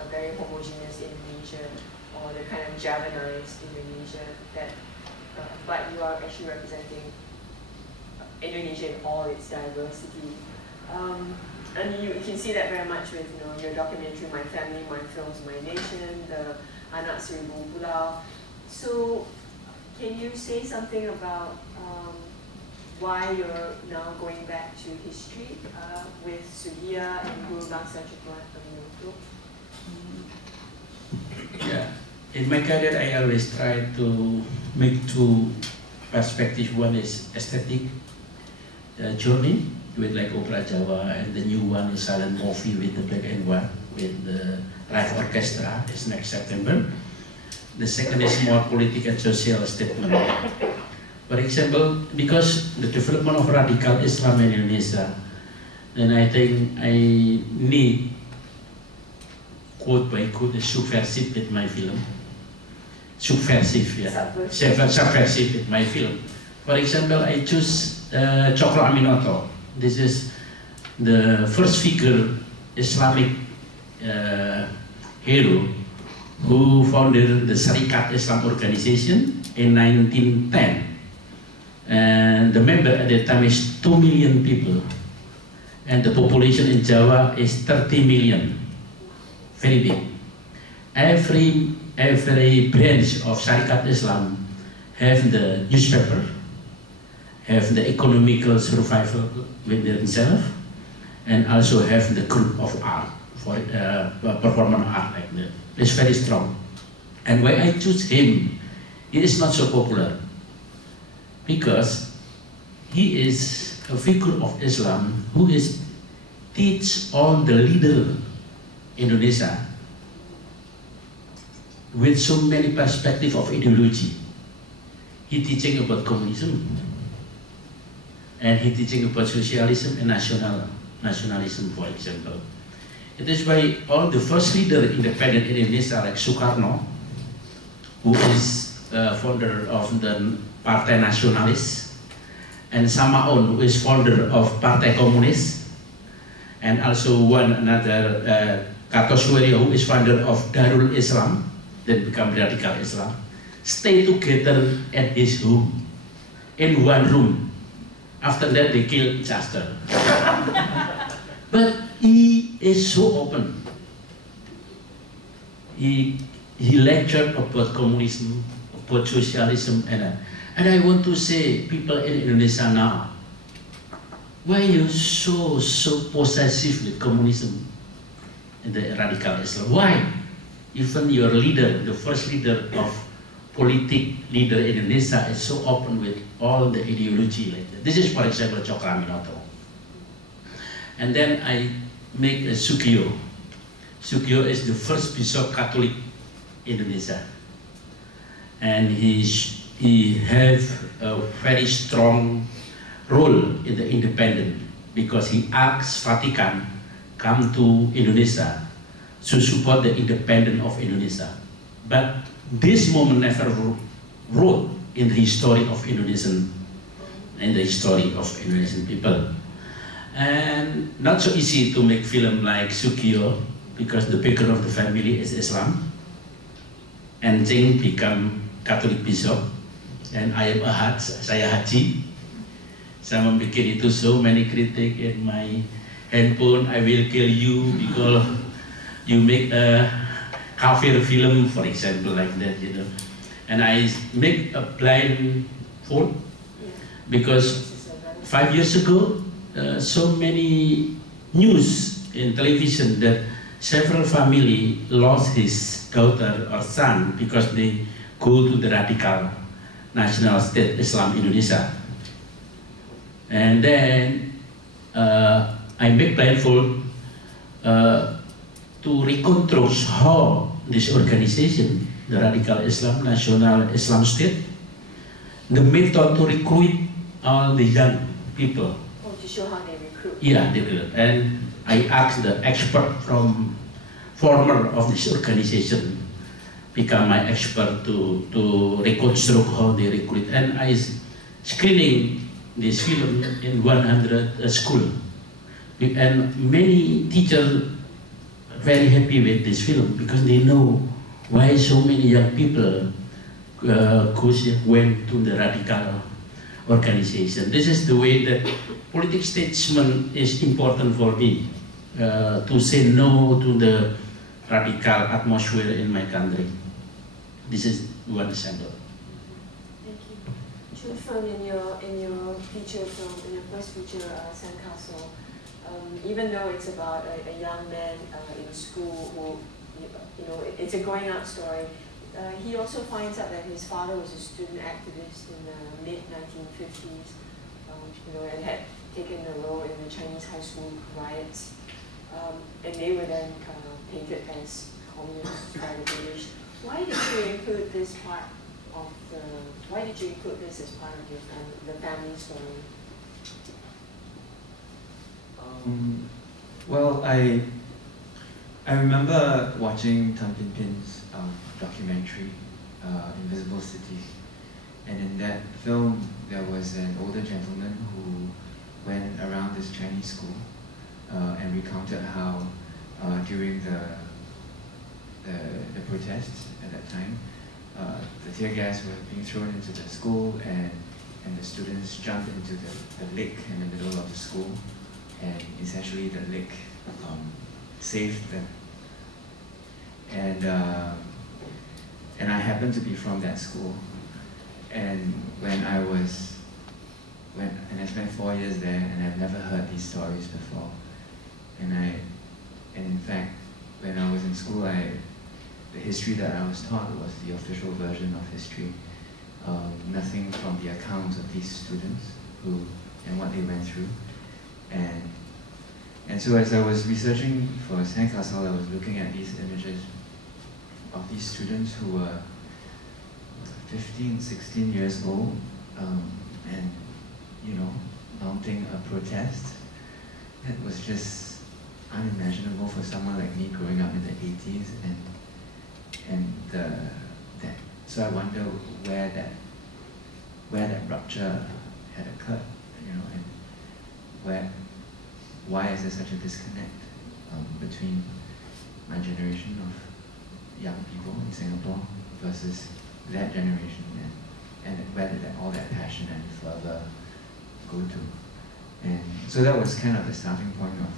a very homogeneous Indonesia or the kind of Javanized Indonesia but you are actually representing Indonesia in all its diversity. And you can see that very much with your documentary, My Family, My Films, My Nation, the Anak Seribu Pulau. So can you say something about why you're now going back to history with Sudia and Guru Bangsa Chukwu. Yeah, in my career I always try to make two perspectives. One is aesthetic journey with like opera Jawa, and the new one is silent movie with the black and white with the live orchestra. It's next September. The second is more political and social statement. For example, because the development of radical Islam in Indonesia, then I think I need quote by quote subversive with my film. Subversive, yeah. Subversive with my film. For example, I choose Cokro Aminoto. This is the first figure Islamic hero who founded the Syarikat Islam organization in 1910. And the member at that time is 2 million people. And the population in Java is 30 million. Very big. Every branch of Syarikat Islam have the newspaper, have the economical survival with themselves, and also have the group of art for performance art like that. It's very strong. And why I choose him, he is not so popular because he is a figure of Islam who is teach all the leader Indonesia with so many perspectives of ideology. He teaching about communism, and he teaching about socialism and nationalism, for example. It is why all the first leader independent in Indonesia, like Sukarno, who is founder of the Partai Nasionalis, and Samaun, who is founder of Partai Komunis, and also another Kartosuwiryo, who is founder of Darul Islam, then become radical Islam, stay together at his home, in one room. After that, they kill each other. But he is so open. He lectured about communism, about socialism, and I want to say, people in Indonesia now, why are you so possessive with communism and the radical Islam? Why? Even your leader, the first leader of politic leader in Indonesia, is so open with all the ideology like that. This is, for example, Cokro Aminoto. And then I make a Sugio. Sugio is the first Bishop Catholic in Indonesia. And he have a very strong role in the independent because he asks Vatican come to Indonesia to support the independence of Indonesia. But this moment never wrote in the history of Indonesian, in the history of Indonesian people. And not so easy to make film like Sugio because the background of the family is Islam. And Cheng become Catholic bishop, and I am a saya haji. Someone bikin itu so many critics in my handphone. I will kill you because you make a kafir film, for example, like that, you know. And I make a blind phone because 5 years ago, so many news in television that several family lost his daughter or son because they go to the radical national state Islam Indonesia. And then I make blindfold to reconstruct how this organization, the radical Islam, national Islam state, the method to recruit all the young people. Oh, to show how they recruit. Yeah, they recruit. And I asked the expert from former of this organization become my expert to reconstruct how they recruit. And I screening this film in 100 school. And many teachers very happy with this film because they know why so many young people went to the radical organization. This is the way that political statesman is important for me, to say no to the radical atmosphere in my country. This is one example. Thank you. Junfeng, in your feature feature film, in your first feature, Sandcastle, even though it's about a young man in school who, it's a growing up story, he also finds out that his father was a student activist in the mid-1950s, and had taken a role in the Chinese high school riots, and they were then painted as communists by the British. Why did you include this part of why did you include this as part of the family story? Well, I remember watching Tan Pin Pin's documentary, Invisible City, and in that film there was an older gentleman who went around this Chinese school and recounted how during the protests at that time, the tear gas was being thrown into the school, and the students jumped into the lake in the middle of the school, and essentially the lake saved them. And I happened to be from that school, and I spent 4 years there, and I've never heard these stories before. And in fact, when I was in school, the history that I was taught was the official version of history. Nothing from the accounts of these students and what they went through. And so as I was researching for Sandcastle, I was looking at these images of these students who were 15, 16 years old, and mounting a protest. It was just unimaginable for someone like me growing up in the 80s, so I wonder where that rupture had occurred, and why is there such a disconnect between my generation of young people in Singapore versus that generation, and where did all that passion and fervor go to? And so that was kind of the starting point of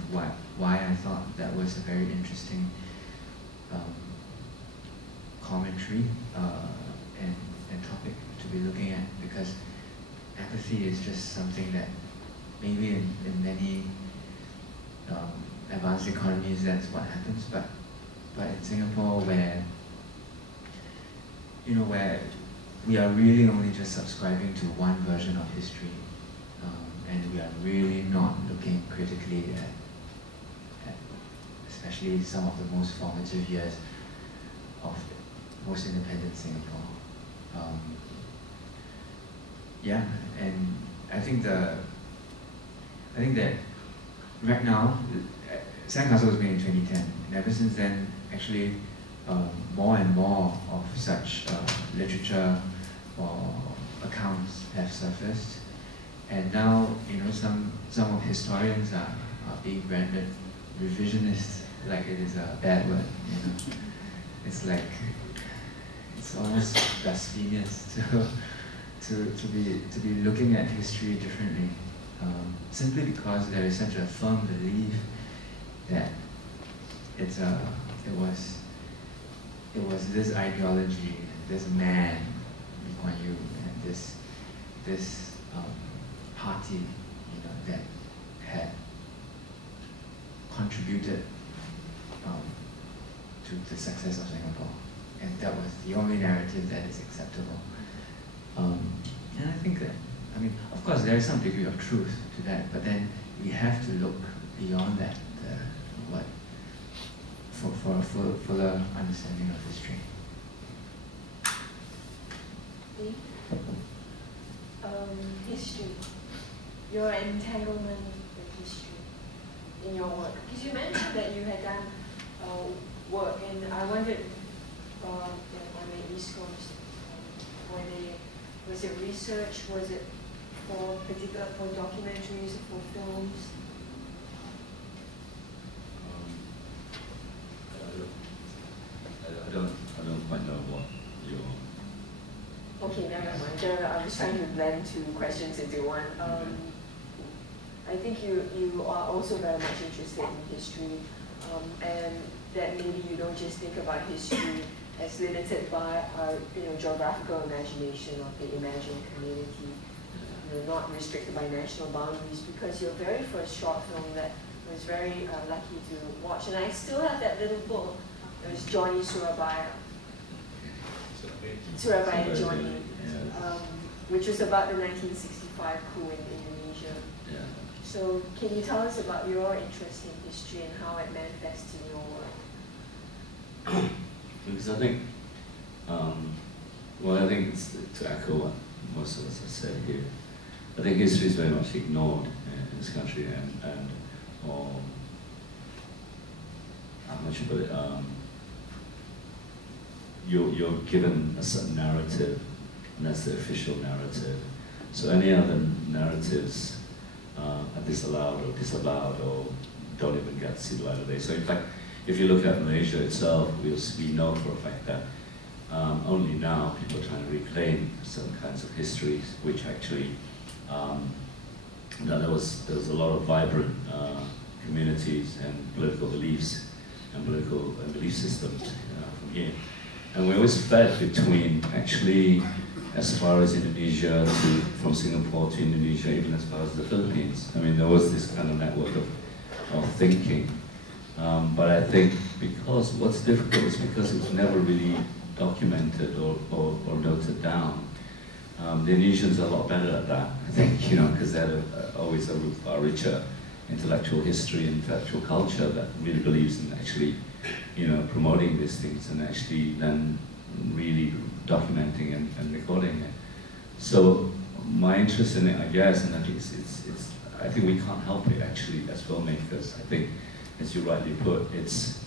why I thought that was a very interesting commentary and topic to be looking at, because apathy is just something that maybe in many advanced economies that's what happens, but in Singapore, where we are really only just subscribing to one version of history, and we are really not looking critically at especially some of the most formative years of most independent Singapore. And I think that right now, Sandcastle was made in 2010, and ever since then, actually, more and more of such literature or accounts have surfaced, and now some of historians are being branded revisionist, like it is a bad word. It's like it's almost blasphemous to be looking at history differently, simply because there is such a firm belief that it was this ideology, this man, Lee Kuan Yew, and this party, that had contributed to the success of Singapore, and that was the only narrative that is acceptable. And I think that, of course, there is some degree of truth to that, but then we have to look beyond that, for a fuller understanding of history. History, your entanglement with history in your work, because you mentioned that you had done work, and I wondered on the East Coast, was it research, was it for documentaries, for films? I don't quite know what your... Okay, never mind. I was trying to blend two questions into one. I think you are also very much interested in history, and that maybe you don't just think about history as limited by our geographical imagination of the imagined community. not restricted by national boundaries, because your very first short film that was very lucky to watch, and I still have that little book. It was Johnny Surabaya. Surabaya Johnny, which was about the 1965 coup in Indonesia. Yeah. So can you tell us about your interest in history and how it manifests in your work? Because I think, well, I think it's to echo what most of us have said here. I think history is very much ignored in this country, and how much of it, you're given a certain narrative, and that's the official narrative. So any other narratives are disallowed or disavowed or don't even get to see the light of day. So in fact, if you look at Malaysia itself, we know for a fact that only now people are trying to reclaim certain kinds of histories, which actually, there was a lot of vibrant communities and political beliefs and belief systems from here. And we always fed between, actually, as far as Indonesia, from Singapore to Indonesia, even as far as the Philippines. I mean, there was this kind of network of thinking. But I think because what's difficult is because it's never really documented or noted down. The Indonesians are a lot better at that, I think, because they had always a far richer intellectual history and intellectual culture that really believes in actually, promoting these things and actually then really documenting and recording it. So my interest in it, I guess, and I think I think we can't help it actually as filmmakers. I think, as you rightly put, it's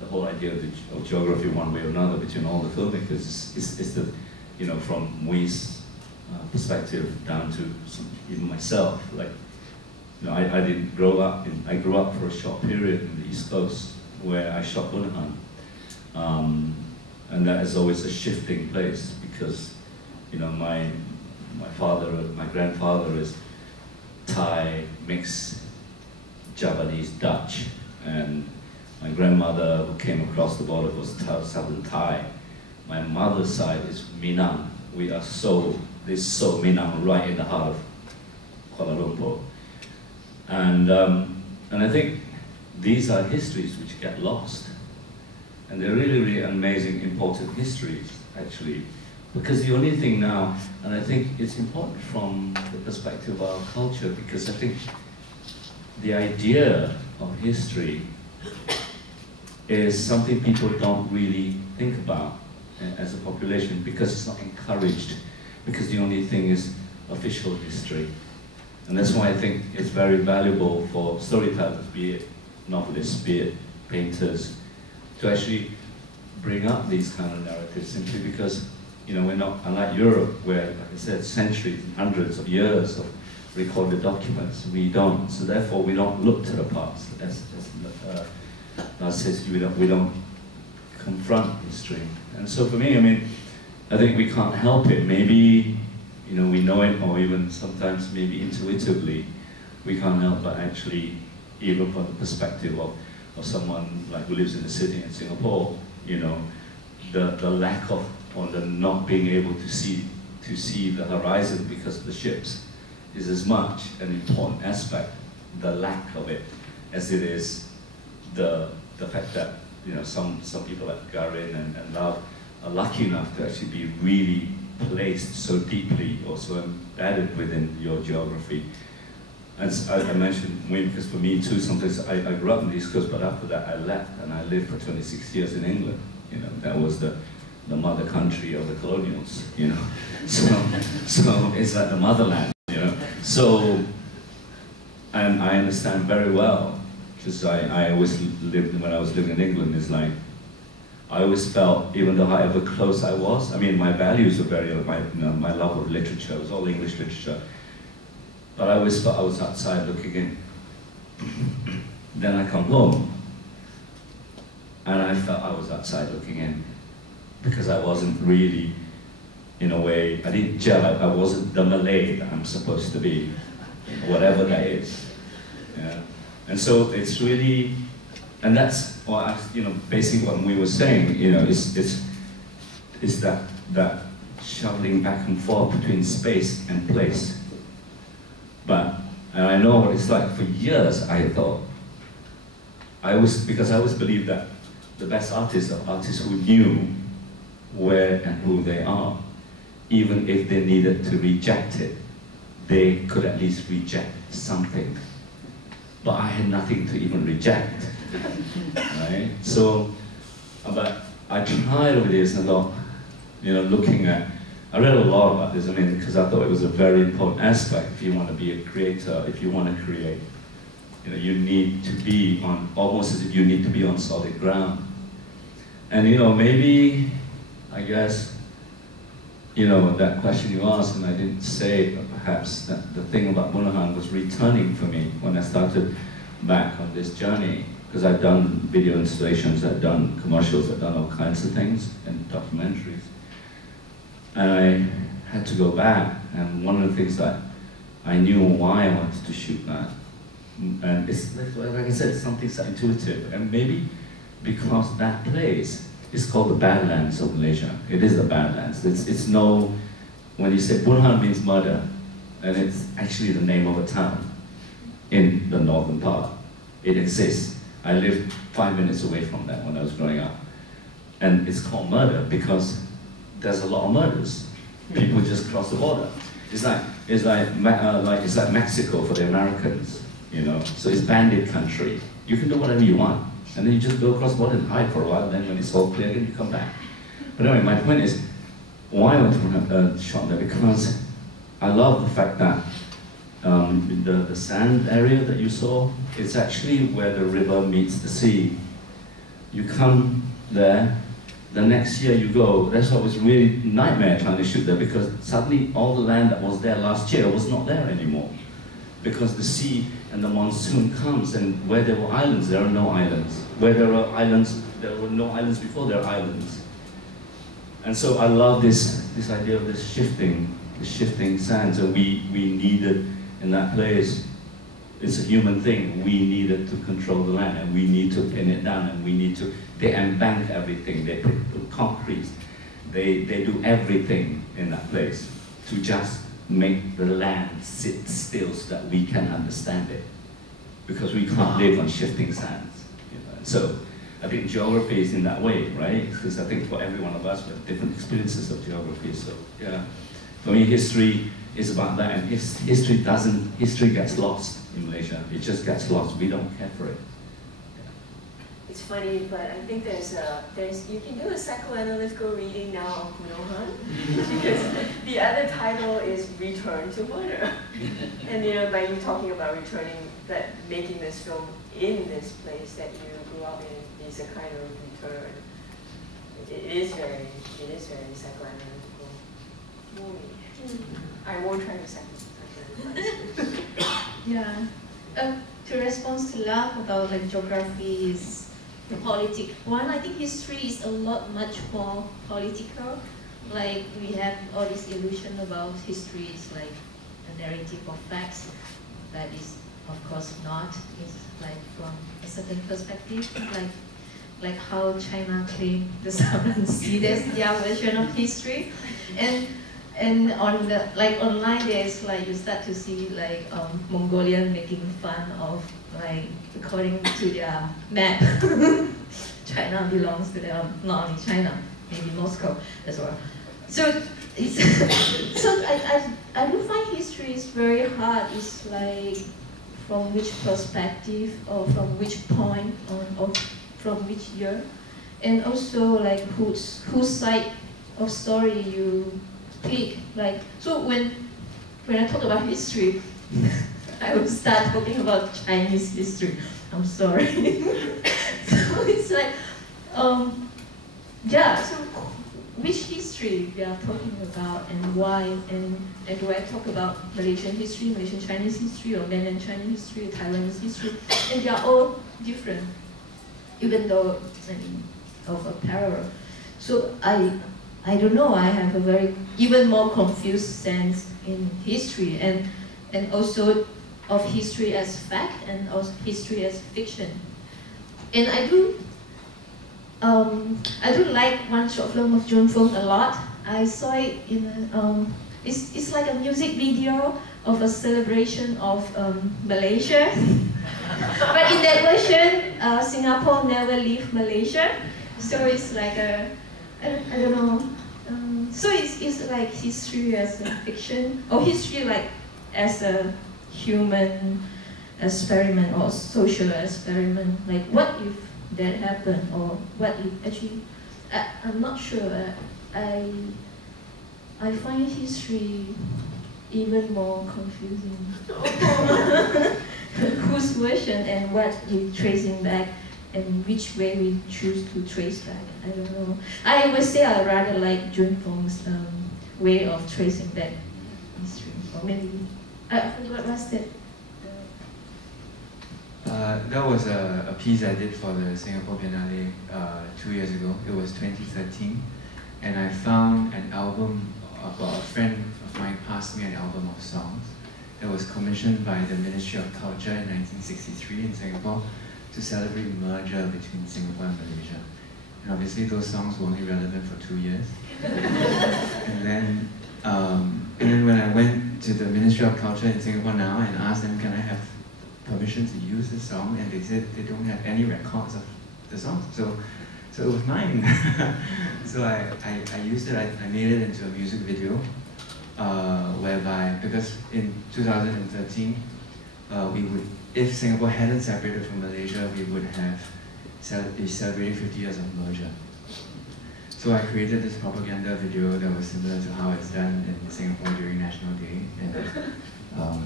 the whole idea of geography one way or another between all the filmmakers is the, from Mui's perspective down to even myself. Like, I didn't grow up I grew up for a short period in the East Coast where I shot Bunahan. And that is always a shifting place because, my grandfather is Thai, mixed Japanese, Dutch, and my grandmother who came across the border was Southern Thai. My mother's side is Minang. There's so Minang right in the heart of Kuala Lumpur. And I think these are histories which get lost. And they're really, really amazing, important histories, actually. Because the only thing now, and I think it's important from the perspective of our culture, because I think the idea of history is something people don't really think about as a population because it's not encouraged, because the only thing is official history. And that's why I think it's very valuable for storytellers, be it novelists, be it painters, to actually bring up these kind of narratives simply because, we're not, unlike Europe, where, like I said, centuries and hundreds of years of recorded documents, we don't. So therefore, we don't look to the past as history. We don't confront history. And so for me, I think we can't help it. Maybe, we know it, or even sometimes maybe intuitively, we can't help but actually, even from the perspective of someone like who lives in the city in Singapore, the lack of, or the not being able to see the horizon because of the ships is as much an important aspect, the lack of it, as it is the fact that some people like Garin and Love are lucky enough to actually be really placed so deeply or so embedded within your geography. As I mentioned, because for me too, sometimes I grew up in the East Coast, but after that I left and I lived for 26 years in England. That was the mother country of the colonials. So it's like the motherland. So, and I understand very well, because I always lived, when I was living in England, it's like, I always felt, even though however close I was, my values were very, my love of literature was all English literature, but I always felt I was outside looking in. Then I come home, and I felt I was outside looking in, because I wasn't really, in a way, I didn't gel, I wasn't the Malay that I'm supposed to be, whatever that is. Yeah. And so it's really, and that's, basically what we were saying, it's that shuffling back and forth between space and place. I know what it's like. For years, I thought, because I always believed that the best artists are artists who knew where and who they are. Even if they needed to reject it, they could at least reject something. But I had nothing to even reject, right? So, but I tried over this a lot, looking at, I read a lot about this, because I thought it was a very important aspect. If you want to be a creator, if you want to create, you need to be on, almost as if you need to be on solid ground. And maybe, I guess, that question you asked, and I didn't say, but perhaps that the thing about Bunahan was returning for me when I started back on this journey, because I've done video installations, I've done commercials, I've done all kinds of things, and documentaries. And I had to go back, and one of the things that I knew why I wanted to shoot that, and it's, like I said, something so intuitive, and maybe because that place, it's called the Badlands of Malaysia. It is the Badlands. It's no, when you say Bunahan means murder, and it's actually the name of a town in the northern part. It exists. I lived 5 minutes away from that when I was growing up. And it's called murder because there's a lot of murders. People just cross the border. It's like Mexico for the Americans, So it's bandit country. You can do whatever you want. And then you just go across the border and hide for a while, and then when it's all clear again, you come back. But anyway, my point is, why I went to shot there, because I love the fact that the sand area that you saw, it's actually where the river meets the sea. You come there, the next year you go, that's what was really nightmare trying to shoot there, because suddenly all the land that was there last year was not there anymore. Because the sea and the monsoon comes, and where there were islands, there are no islands. Where there are islands, there were no islands before there are islands. And so I love this idea of this shifting sands, and we needed in that place, it's a human thing, we needed to control the land, and we need to pin it down, and we need to, they embank everything, they put concrete, they do everything in that place to just make the land sit still so that we can understand it. Because we can't live on shifting sands. So I think geography is in that way, right? Because I think for every one of us, we have different experiences of geography. So yeah, for me, history is about that. And history gets lost in Malaysia. It just gets lost. We don't care for it. It's funny, but I think you can do a psychoanalytical reading now of Bunahan, because the other title is Return to Murder. And by you talking about returning, that making this film in this place that you grew up in is a kind of return. It is very psychoanalytical movie. I won't try to psychoanalyze. Yeah. To respond to Love about geography is the politic one. I think history is a lot much more political. Like we have all this illusion about history is like a narrative of facts. That is of course not. It's like from a certain perspective, like how China claimed the Southern Sea. That's their version of history. And on the online there's you start to see Mongolian making fun of according to their map, China belongs to them, not only China, maybe Moscow as well. So it's so I do find history is very hard. It's from which perspective or from which point or from which year, and also whose side of story you pick. So when I talk about history, I will start talking about Chinese history. I'm sorry. So it's yeah, so which history we are talking about and why, and do I talk about Malaysian history, Malaysian Chinese history, or mainland Chinese history, or Taiwanese history, and they are all different, even though, of a parallel. So I don't know, I have a very, even more confused sense in history, and also of history as fact and of history as fiction. And I do like one short film of Junfeng a lot. I saw it in it's like a music video of a celebration of Malaysia. But in that version, Singapore never leave Malaysia, so it's like a, I don't know. So it's like history as a fiction, or history like as a human experiment or social experiment. Like what if that happened, or what if actually, I'm not sure. I find history even more confusing. Whose version and what you tracing back, and which way we choose to trace back. I don't know. I would say I rather like Junfeng's way of tracing back history, or maybe I forgot what's that. That was a piece I did for the Singapore Biennale 2 years ago. It was 2013, and I found an album. A friend of mine passed me an album of songs that was commissioned by the Ministry of Culture in 1963 in Singapore to celebrate merger between Singapore and Malaysia. And obviously those songs were only relevant for 2 years. And then when I went to the Ministry of Culture in Singapore now and asked them, can I have permission to use this song? And they said they don't have any records of the song. So it was mine. So I used it, I made it into a music video, whereby, because in 2013, we would, if Singapore hadn't separated from Malaysia, we would have be celebrating 50 years of merger. So I created this propaganda video that was similar to how it's done in Singapore during National Day, and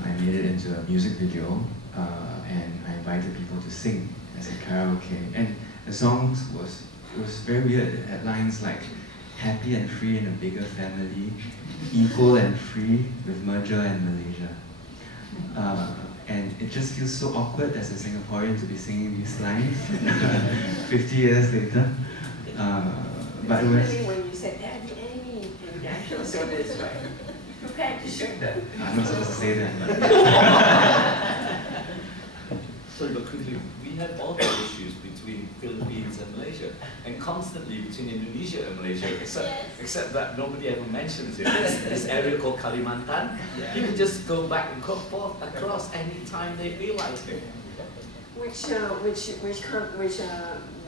I made it into a music video, and I invited people to sing as a karaoke. And the songs it was very weird. It had lines like, happy and free in a bigger family, equal and free with merger and Malaysia. And it just feels so awkward as a Singaporean to be singing these lines 50 years later. But it was... when you said that, the enemy in national service, right? Prepare to shoot them. I'm not supposed to say that. Sorry, but quickly, we have all the issues between Philippines and Malaysia, and constantly between Indonesia and Malaysia, except that nobody ever mentions it. This area called Kalimantan, people just go back and forth across any time they feel like it. Which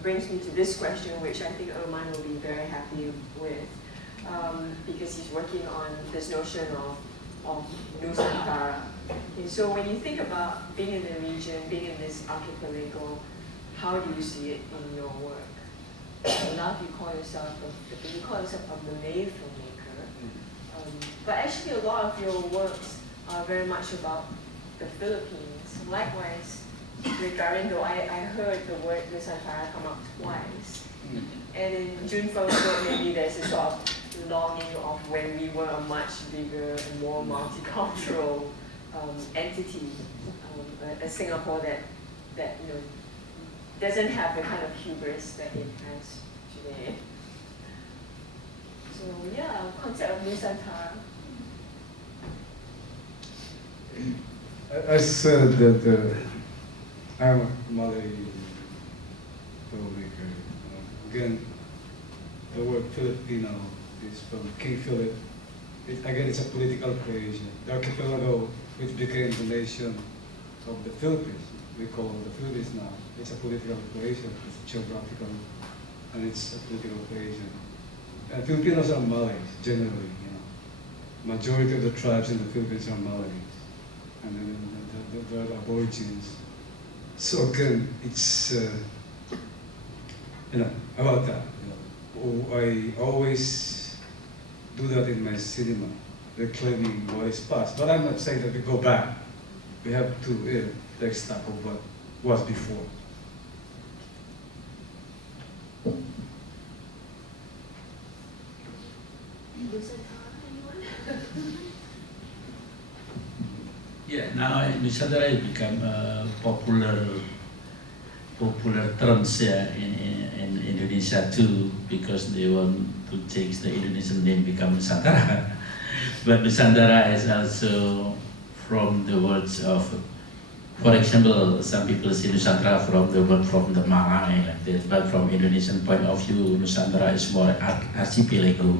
brings me to this question, which I think Erman will be very happy with, because he's working on this notion of Nusantara. Okay, so when you think about being in the region, being in this archipelago, how do you see it in your work? Now you call yourself a Malay filmmaker, but actually a lot of your works are very much about the Philippines. Likewise, with Garin, though I heard the word Nusantara come up twice, and in Junfeng's work maybe there's a sort of longing of when we were a much bigger and more multicultural entity, a Singapore that you know doesn't have the kind of hubris that it has today. So yeah, concept of Nusantara. I said that I'm a Malay filmmaker. Again, the word Filipino is from King Philip. Again, it's a political creation. The archipelago, which became the nation of the Philippines, we call the Philippines now. It's a political creation. It's geographical, and it's a political creation. And Filipinos are Malays, generally. You know, majority of the tribes in the Philippines are Malays, and then the Aborigines. So again, it's you know, about that. You know, I always do that in my cinema, reclaiming what is past. But I'm not saying that we go back. We have to take stock of what was before. Yeah, now Nusantara has become a popular terms in Indonesia too, because they want to change the Indonesian name become Nusantara. But Nusantara is also from the words of, for example, some people see Nusantara from the word from the Malay like that, but from Indonesian point of view, Nusantara is more archipelago,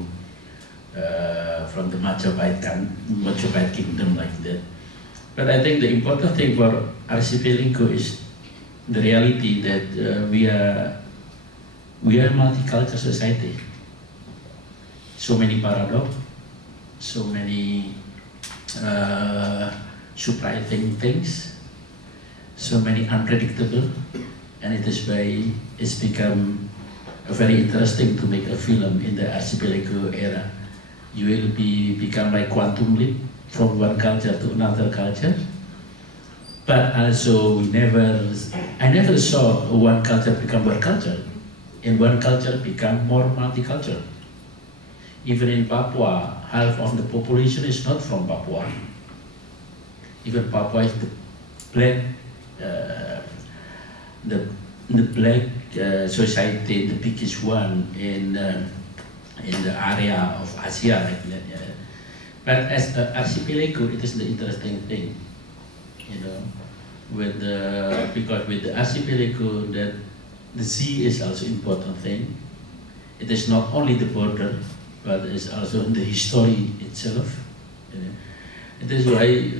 from the Majapahit kingdom like that. But I think the important thing for Archipelago is the reality that we are a multicultural society. So many paradox, so many surprising things, so many unpredictable, and it is why it's become very interesting to make a film in the Archipelago era. You will become like quantum leap from one culture to another culture. But also I never saw one culture become one culture, and one culture become more multicultural. Even in Papua, half of the population is not from Papua. Even Papua is the black, the black society, the biggest one in the area of Asia, like that. Yeah. But as an archipelago, it is the interesting thing, you know, because with the archipelago, that the sea is also important thing. It is not only the border, but it's also the history itself. You know. It is why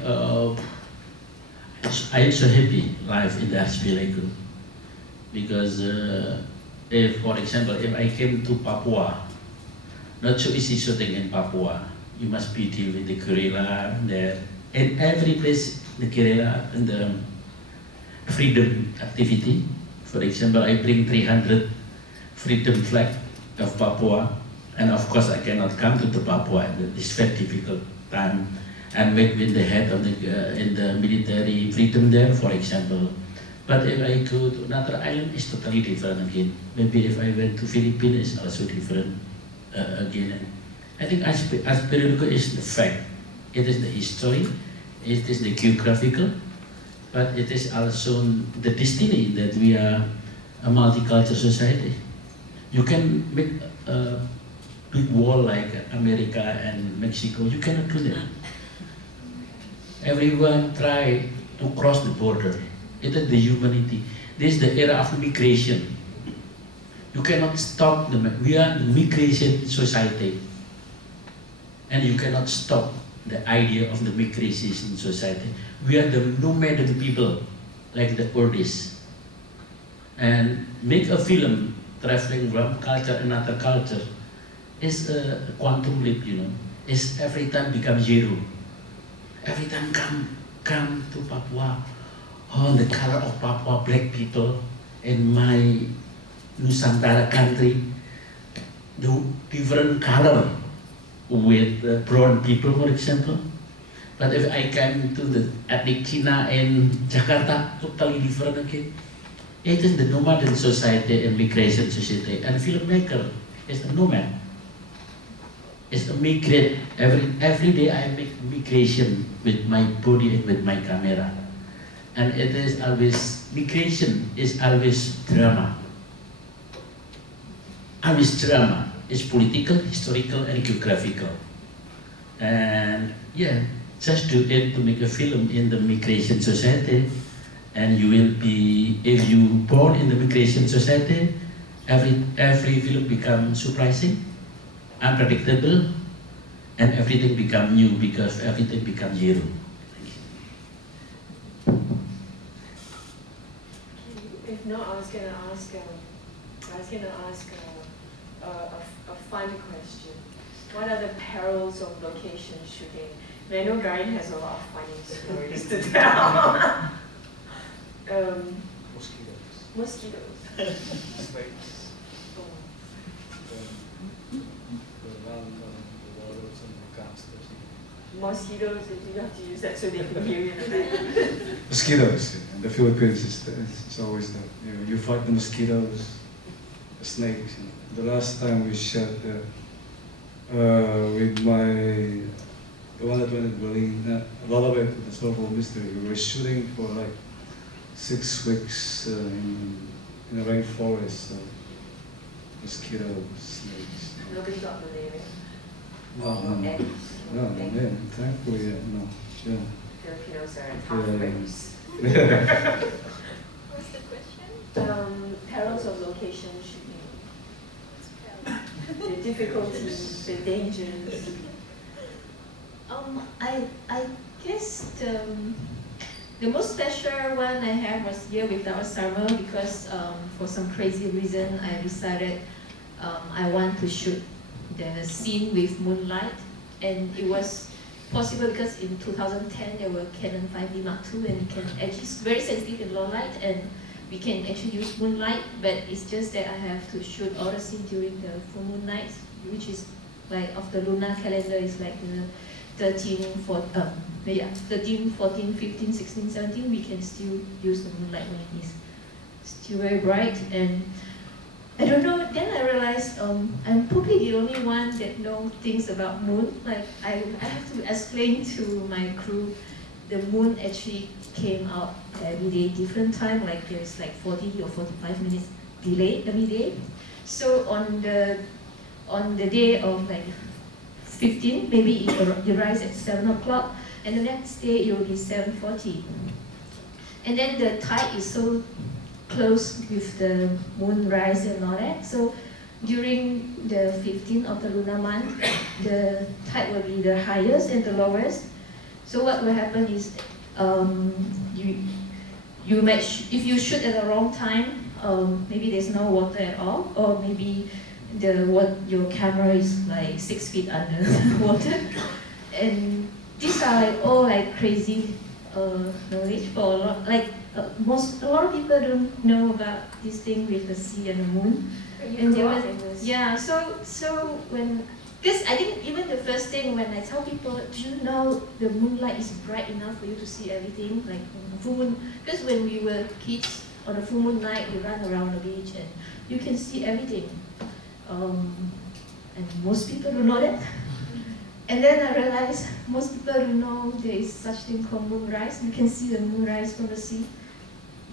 I am so happy life in the archipelago, because if, for example, if I came to Papua, not so easy shooting in Papua. You must be deal with the guerrilla there. In every place, the guerrilla and the freedom activity. For example, I bring 300 freedom flag of Papua, and of course I cannot come to the Papua at this very difficult time and work with the head of the in the military freedom there, for example. But if I go to another island, it's totally different again. Maybe if I went to Philippines, it's also different again. I think archipelago is the fact. It is the history, it is the geographical, but it is also the destiny that we are a multicultural society. You can make a big wall like America and Mexico. You cannot do that. Everyone try to cross the border. It is the humanity. This is the era of migration. You cannot stop we are the migration society. And you cannot stop the idea of the migration society. We are the nomadic people, like the oldies. And make a film traveling from culture to another culture is a quantum leap, you know. It's every time become zero. Every time come to Papua, oh, the color of Papua, black people in my Nusantara country, the different color with brown people, for example. But if I came to the ethnic China in Jakarta, totally different again. It is the nomadic society and migration society, and filmmaker is a nomad. It's a migrate. Every day I make migration with my body and with my camera. And it is always, migration is always drama. Always drama. It's political, historical, and geographical. And yeah, just do it to make a film in the migration society, and you will be, if you born in the migration society, every film becomes surprising, unpredictable, and everything become new because everything becomes zero. If not, I was gonna ask a fun question. What are the perils of location shooting? And I know Garin has a lot of funny stories to tell. Mosquitoes. Snakes. Oh. The walrus and the gangsters. Mosquitoes, you have to use that so they can hear you in the back. Mosquitoes in the Philippines it's always that you fight the mosquitoes, the snakes. You know. The last time we shot with the one that went in Berlin, a lot of it, the Soulful Mystery. We were shooting for like 6 weeks in a rainforest. So mosquitoes, snakes. Nobody got malaria. No, thankfully, no. Yeah. Filipinos are tough race. What's the question? Perils of location shooting. The difficulties, the dangers. I guess the most special one I had was Year Without Summer because for some crazy reason I decided I want to shoot the scene with moonlight, and it was possible because in 2010 there were Canon 5D Mark II, and it can actually it's very sensitive in low light, and we can actually use moonlight, but it's just that I have to shoot all the scene during the full moon nights, which is like of the lunar calendar is like the 13, 14, 15, 16, 17, we can still use the moonlight when it is still very bright. And I don't know, then I realized I'm probably the only one that knows things about moon. Like I have to explain to my crew, the moon actually came out every day, different time, like there's like 40 or 45 minutes delay every day. So on the day of like 15, maybe it rise at 7 o'clock, and the next day it will be 7:40. And then the tide is so close with the moon rise and all that. So during the 15th of the lunar month, the tide will be the highest and the lowest. So what will happen is you might if you shoot at the wrong time, maybe there's no water at all, or maybe your camera is like 6 feet under the water. And these are like all like crazy knowledge for a lot. Like a lot of people don't know about this thing with the sea and the moon. And they were, yeah. So when, because I think even the first thing when I tell people, do you know the moonlight is bright enough for you to see everything, like on the full moon? Because when we were kids, on a full moon night, we run around the beach and you can see everything. And most people don't know that. And then I realized most people don't know there is such thing called moonrise. You can see the moonrise from the sea,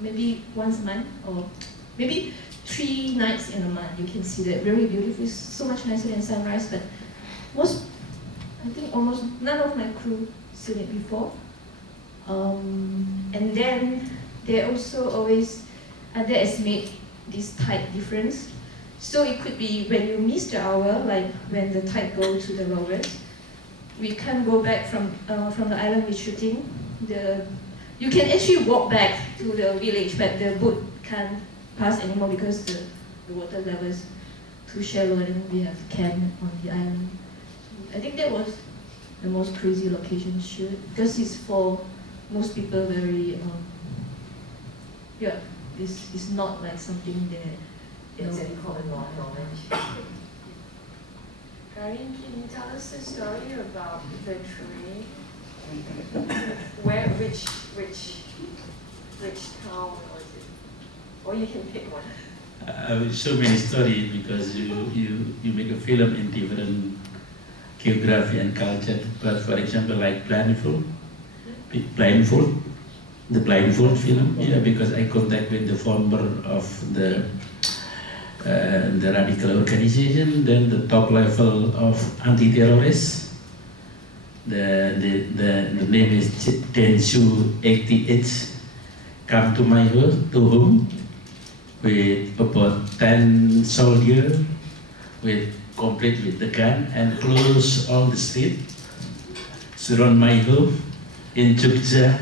maybe once a month, or maybe 3 nights in a month. You can see that, very beautiful. It's so much nicer than sunrise. But I think almost none of my crew seen it before. And then they also always underestimate this tide difference. So it could be when you miss the hour, like when the tide goes to the lowest, we can't go back from the island we're shooting. You can actually walk back to the village, but the boat can't pass anymore because the water level is too shallow, and we have to camp on the island. I think that was the most crazy location shoot, because it's for most people very, it's not like something that it's any common knowledge. Garin, can you tell us the story about the train? Which town was it? Or you can pick one. So many stories, because you make a film in different geography and culture. But for example, like Blindfold, the Blindfold film. Yeah, because I contact with the founder of the radical organization, then the top level of anti-terrorists. The name is Densu 88. Come to my home with about 10 soldiers, complete with the gun, and close all the street, surround my home in Jogja,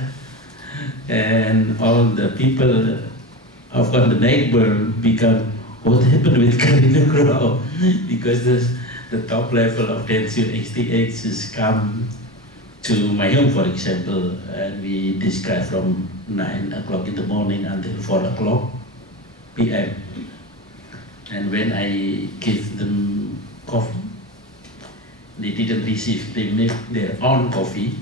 and all the people of the neighbor become, what happened with Garin Nugroho? Because the top level of Densu 88 has come to my home, for example, and we discuss from 9 o'clock in the morning until 4 o'clock p.m. And when I give them coffee, they didn't receive, they make their own coffee,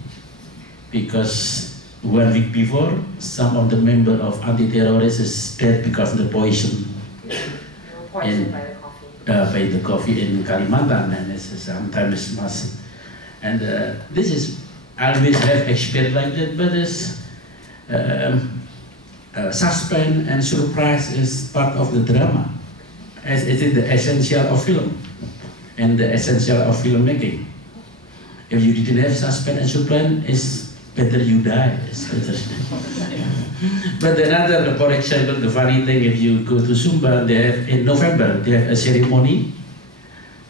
because 1 week before, some of the members of anti-terrorists is dead because of the poison. Poisoned by the coffee. By the coffee in Kalimantan, and it's sometimes must. And this is, I always have experience like that, but it's suspense and surprise is part of the drama, as it is the essential of film and the essential of filmmaking. If you didn't have suspense and surprise, it's better you die. It's better. But another, for example, the funny thing, if you go to Sumba, they have in November they have a ceremony.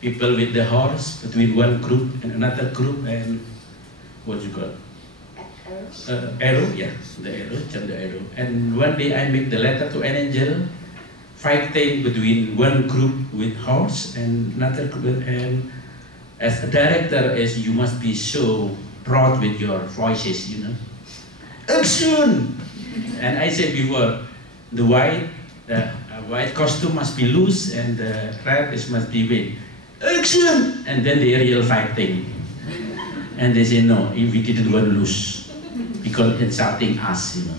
People with the horse between one group and another group, and what you call arrow, yeah, the arrow, Cheng the arrow. And one day I make the letter to an angel, fighting between one group with horse and another group. And as a director, as you must be so proud with your voices, you know. Action! And I said before, the white costume must be loose and the red must be win. Action! And then the real fighting. And they say no, if we didn't want to lose, because insulting us, you know.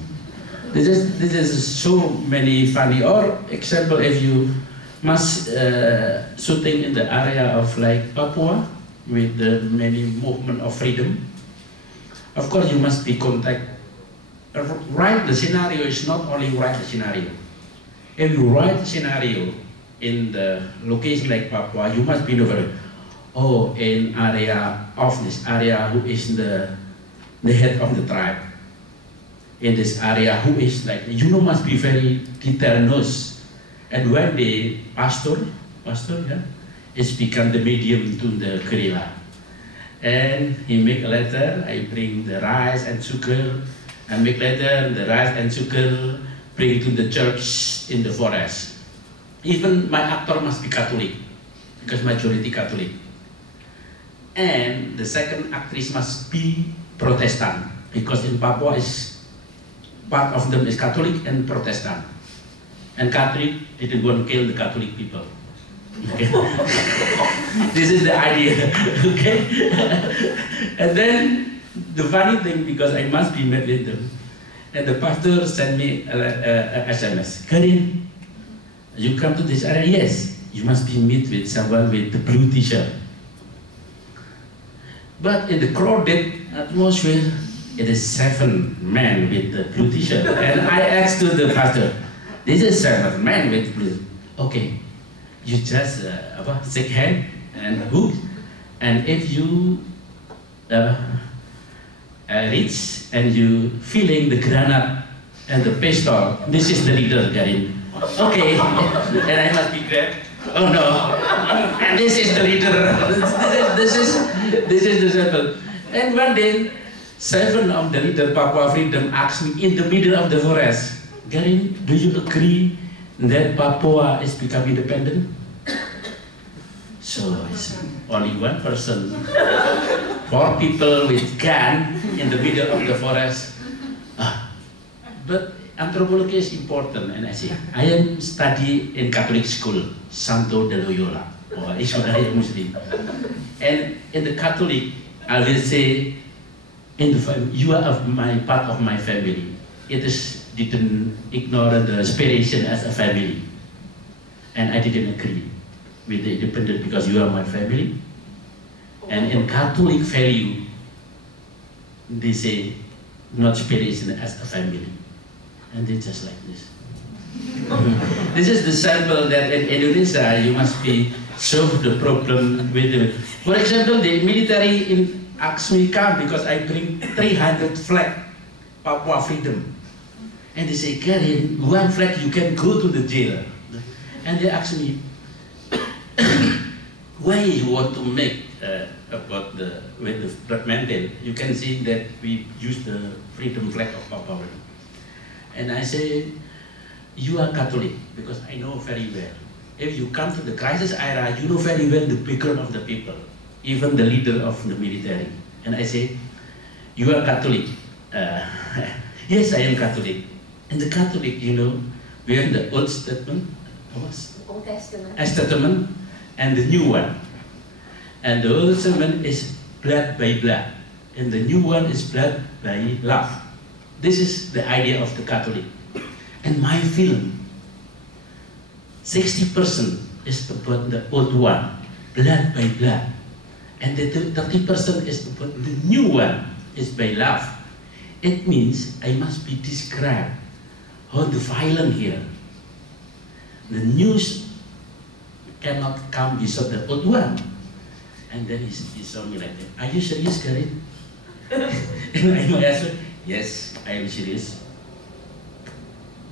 This is so many funny. Or example, if you must shooting in the area of like Papua with the many movement of freedom. Of course, you must be contact. Write the scenario is not only write the scenario. If you write the scenario in the location like Papua, you must be know, oh, in area of this area, who is the head of the tribe. In this area, who is like, you know, must be very detailed nose. And when the pastor, yeah, is become the medium to the guerrilla. And he make a letter, I bring the rice and sugar, I make letter, the rice and sugar, bring to the church in the forest. Even my actor must be Catholic, because majority Catholic. And the second actress must be Protestant, because in Papua is part of them is Catholic and Protestant. And Catholic didn't want to kill the Catholic people. Okay? This is the idea. Okay? And then the funny thing, because I must be met with them, and the pastor sent me a SMS. Garin, you come to this area? Yes. You must be meet with someone with the blue t-shirt. But in the crowded atmosphere, it is 7 men with the blue t-shirt. And I asked to the pastor, this is 7 men with blue. Okay, you just shake hand and hook. And if you reach and you feeling the granite and the pistol, this is the leader, Garin. Okay, and I must be grabbed. Oh no, and this is the leader. This is the symbol. And one day, 7 of the leader Papua Freedom asked me in the middle of the forest, Garin, do you agree that Papua is becoming independent? So it's only one person, 4 people with gun in the middle of the forest. But anthropology is important, and I say, I am study in Catholic school, Santo de Loyola, or Israel Muslim. And in the Catholic, I will say, in the family, you are part of my family. It is didn't ignore the inspiration as a family, and I didn't agree with the independent because you are my family. And in Catholic value, they say not inspiration as a family, and they just like this. This is the sample that in Indonesia you must be solve the problem with the. For example, the military asked me come because I bring 300 flag Papua freedom, and they say, Garin, 1 flag you can go to the jail. And they asked me, why you want to make about the with the blood mandate? You can see that we use the freedom flag of Papua. And I say, you are Catholic, because I know very well. If you come to the crisis era, you know very well the background of the people, even the leader of the military. And I say, you are Catholic. Yes, I am Catholic. And the Catholic, you know, we have the Old Testament, Old Testament. Testament, and the new one. And the Old Testament is blood by blood, and the new one is blood by love. This is the idea of the Catholic. And my film, 60% is about the old one, blood by blood. And the 30% is about the new one, is by love. It means I must be described how the violence here. The news cannot come without the old one. And then he saw me like that. Are you serious, Garin? And I answered, yes, I am serious.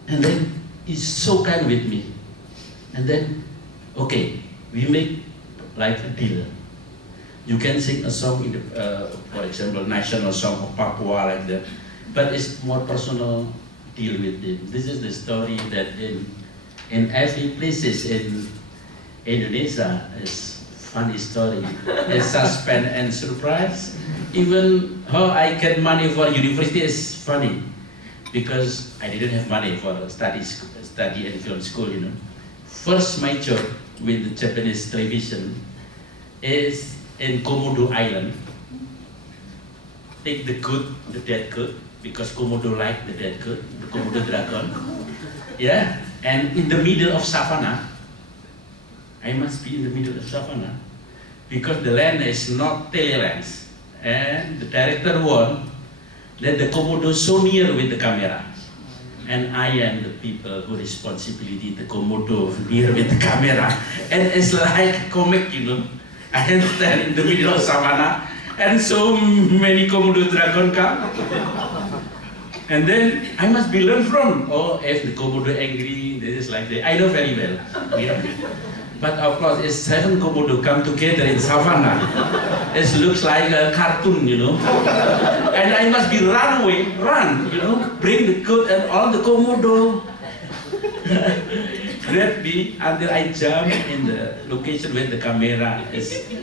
And then he's so kind with me. And then, okay, we make like a deal. You can sing a song in the, for example, national song of Papua like that, but it's more personal deal with it. This is the story that in every places in Indonesia is funny story. It's suspense and surprise. Even how I get money for university is funny, because I didn't have money for study in film school, you know. First my job with the Japanese television is in Komodo Island. Take the good, the dead good, because Komodo like the dead good, the Komodo dragon. Yeah, and in the middle of savannah, I must be in the middle of savannah, because the land is not telelands. And the director warned that the Komodo so near with the camera. And I am the people who responsibility the Komodo near with the camera. And it's like comic, you know. I am standing in the middle of savannah and so many Komodo dragon come. And then I must be learned from, oh, if the Komodo angry, this is like that. I know very well. Yeah. But of course, it's 7 Komodo come together in savannah. It looks like a cartoon, you know. And I must be run away, run, you know, bring the coat and all the Komodo. Grab me until I jump in the location where the camera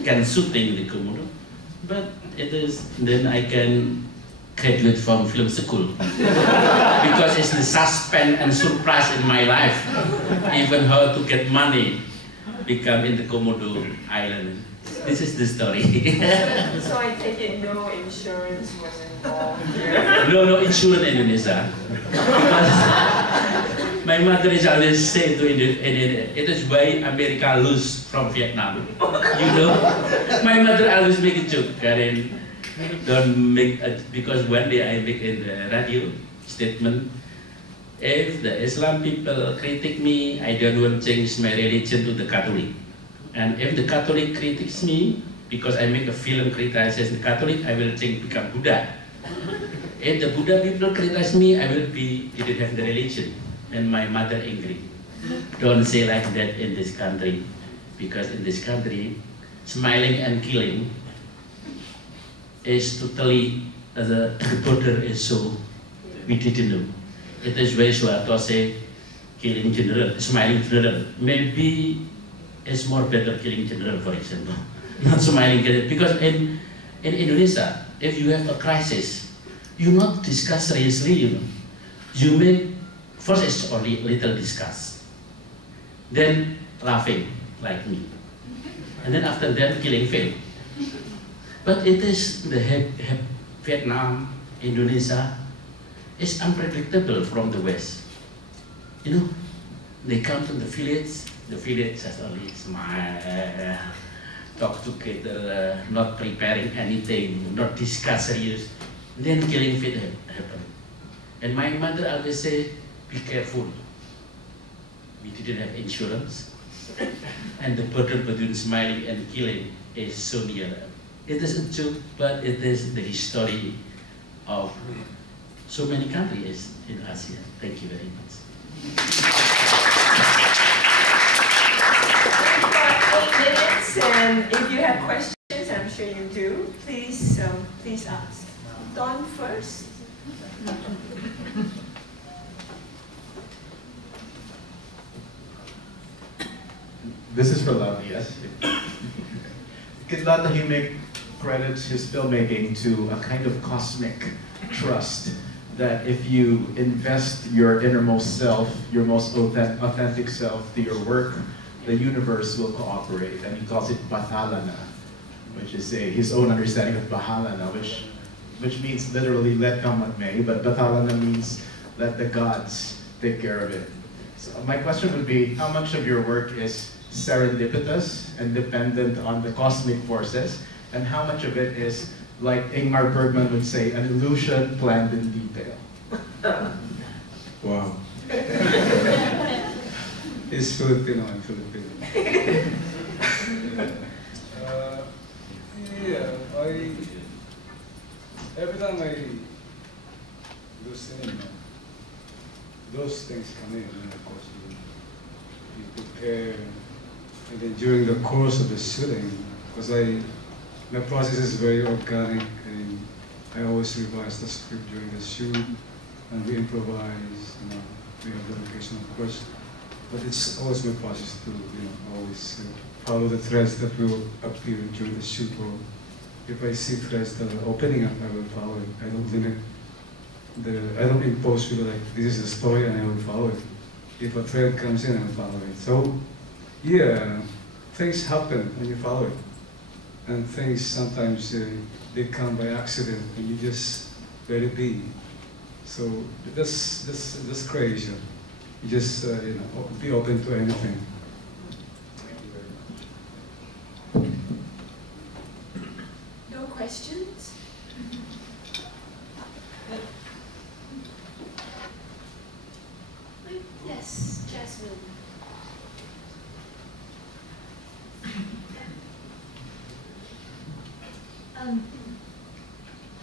can shooting the Komodo. But it is, then I can graduate from film school. Because it's the suspense and surprise in my life. Even how to get money. Become in the Komodo Island. This is the story. So I take it no insurance was involved here? No insurance in Indonesia. Because my mother is always saying to Indonesia, it is why America lose from Vietnam. You know? My mother always make a joke, Garin, don't make a, because one day I make in the radio statement, if the Islam people critic me, I don't want to change my religion to the Catholic. And if the Catholic critics me, because I make a film criticizes the Catholic, I will change become Buddha. If the Buddha people criticize me, I will be, didn't have the religion. And my mother angry. Don't say like that in this country. Because in this country, smiling and killing is totally, the border is so, we didn't know. It is very Suharto say, killing general, smiling general. Maybe it's more better killing general, for example. Not smiling general. Because in Indonesia, if you have a crisis, you not discuss seriously, you know. You make, first it's only little discuss. Then laughing, like me. And then after that, killing fail. But it is the Vietnam, Indonesia, it's unpredictable from the West. You know, they come to the village has only smile, talk together, not preparing anything, not discuss serious. Then killing fit happen. And my mother always say, be careful. We didn't have insurance. And the burden between smiling and killing is so near. It is a joke, but it is the history of so many countries in Asia. Thank you very much. We've got 8 minutes, and if you have questions, I'm sure you do, please ask. Don first. This is for Diaz. Kidlata Himik credits his filmmaking to a kind of cosmic trust that if you invest your innermost self, your most authentic self to your work, the universe will cooperate. And he calls it Bathalana, which is his own understanding of Bahalana, which means literally let come what may, but Bathalana means let the gods take care of it. So my question would be, how much of your work is serendipitous and dependent on the cosmic forces, and how much of it is, like Ingmar Bergman would say, an illusion planned in detail? Wow. It's Filipino and Filipino. Every time I do cinema, those things come in, and of course you prepare, and then during the course of the shooting, because My process is very organic, and I always revise the script during the shoot, and we improvise. We have the location, of course, but it's always my process to always follow the threads that will appear during the shoot. Or if I see threads that are opening up, I will follow it. I don't limit I don't impose people like this is the story and I will follow it. If a thread comes in, I will follow it. So yeah, things happen when you follow it, and things sometimes they come by accident and you just let it be. So that's creation. You just be open to anything. No questions? Yes, Jasmine.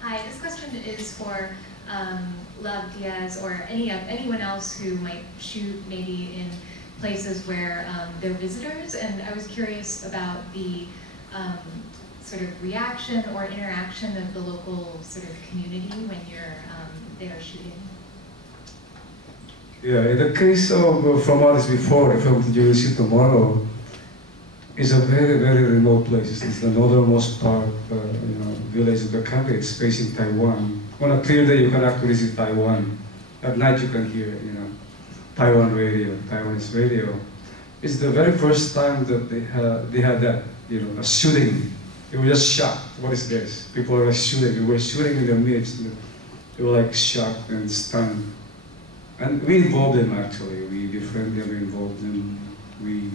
Hi, this question is for Love, Diaz, or anyone else who might shoot maybe in places where they're visitors, and I was curious about the sort of reaction or interaction of the local sort of community when you're there shooting. Yeah, in the case of From Artists Before, the film that you will see tomorrow, is a very, very remote place. It's the northernmost part, village of the country. It's facing Taiwan. On a clear day, you can actually see Taiwan. At night, you can hear, Taiwan radio, Taiwanese radio. It's the very first time that they had that, a shooting. They were just shocked. What is this? People were shooting. We were shooting in their midst. They were like shocked and stunned. And we involved them actually. We befriend them, we involve them. We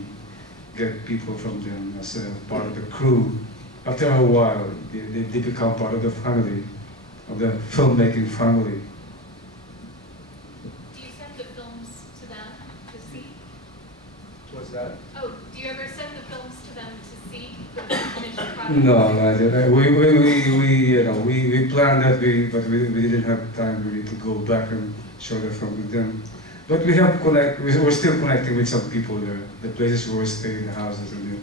get people from them as a part of the crew. After a while, they become part of the family, of the filmmaking family. Do you send the films to them to see? What's that? Oh, do you ever send the films to them to see the finished product? No, we planned that, but we didn't have time really to go back and show the film with them. But we're still connecting with some people there, the places where we stay in the houses, and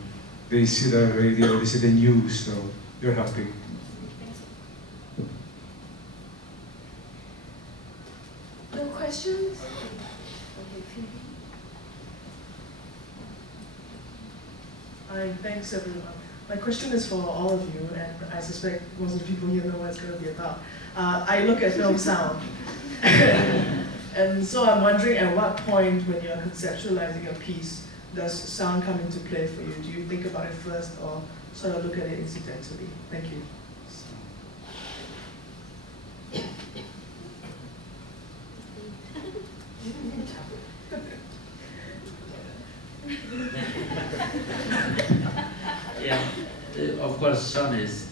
they see the radio, they see the news, so they're happy. No questions? Hi, thanks everyone. My question is for all of you, and I suspect most of the people here know what it's going to be about. I look at film sound. And so I'm wondering, at what point when you're conceptualizing a piece, does sound come into play for you? Do you think about it first or sort of look at it incidentally? Thank you. Yeah, of course, sound is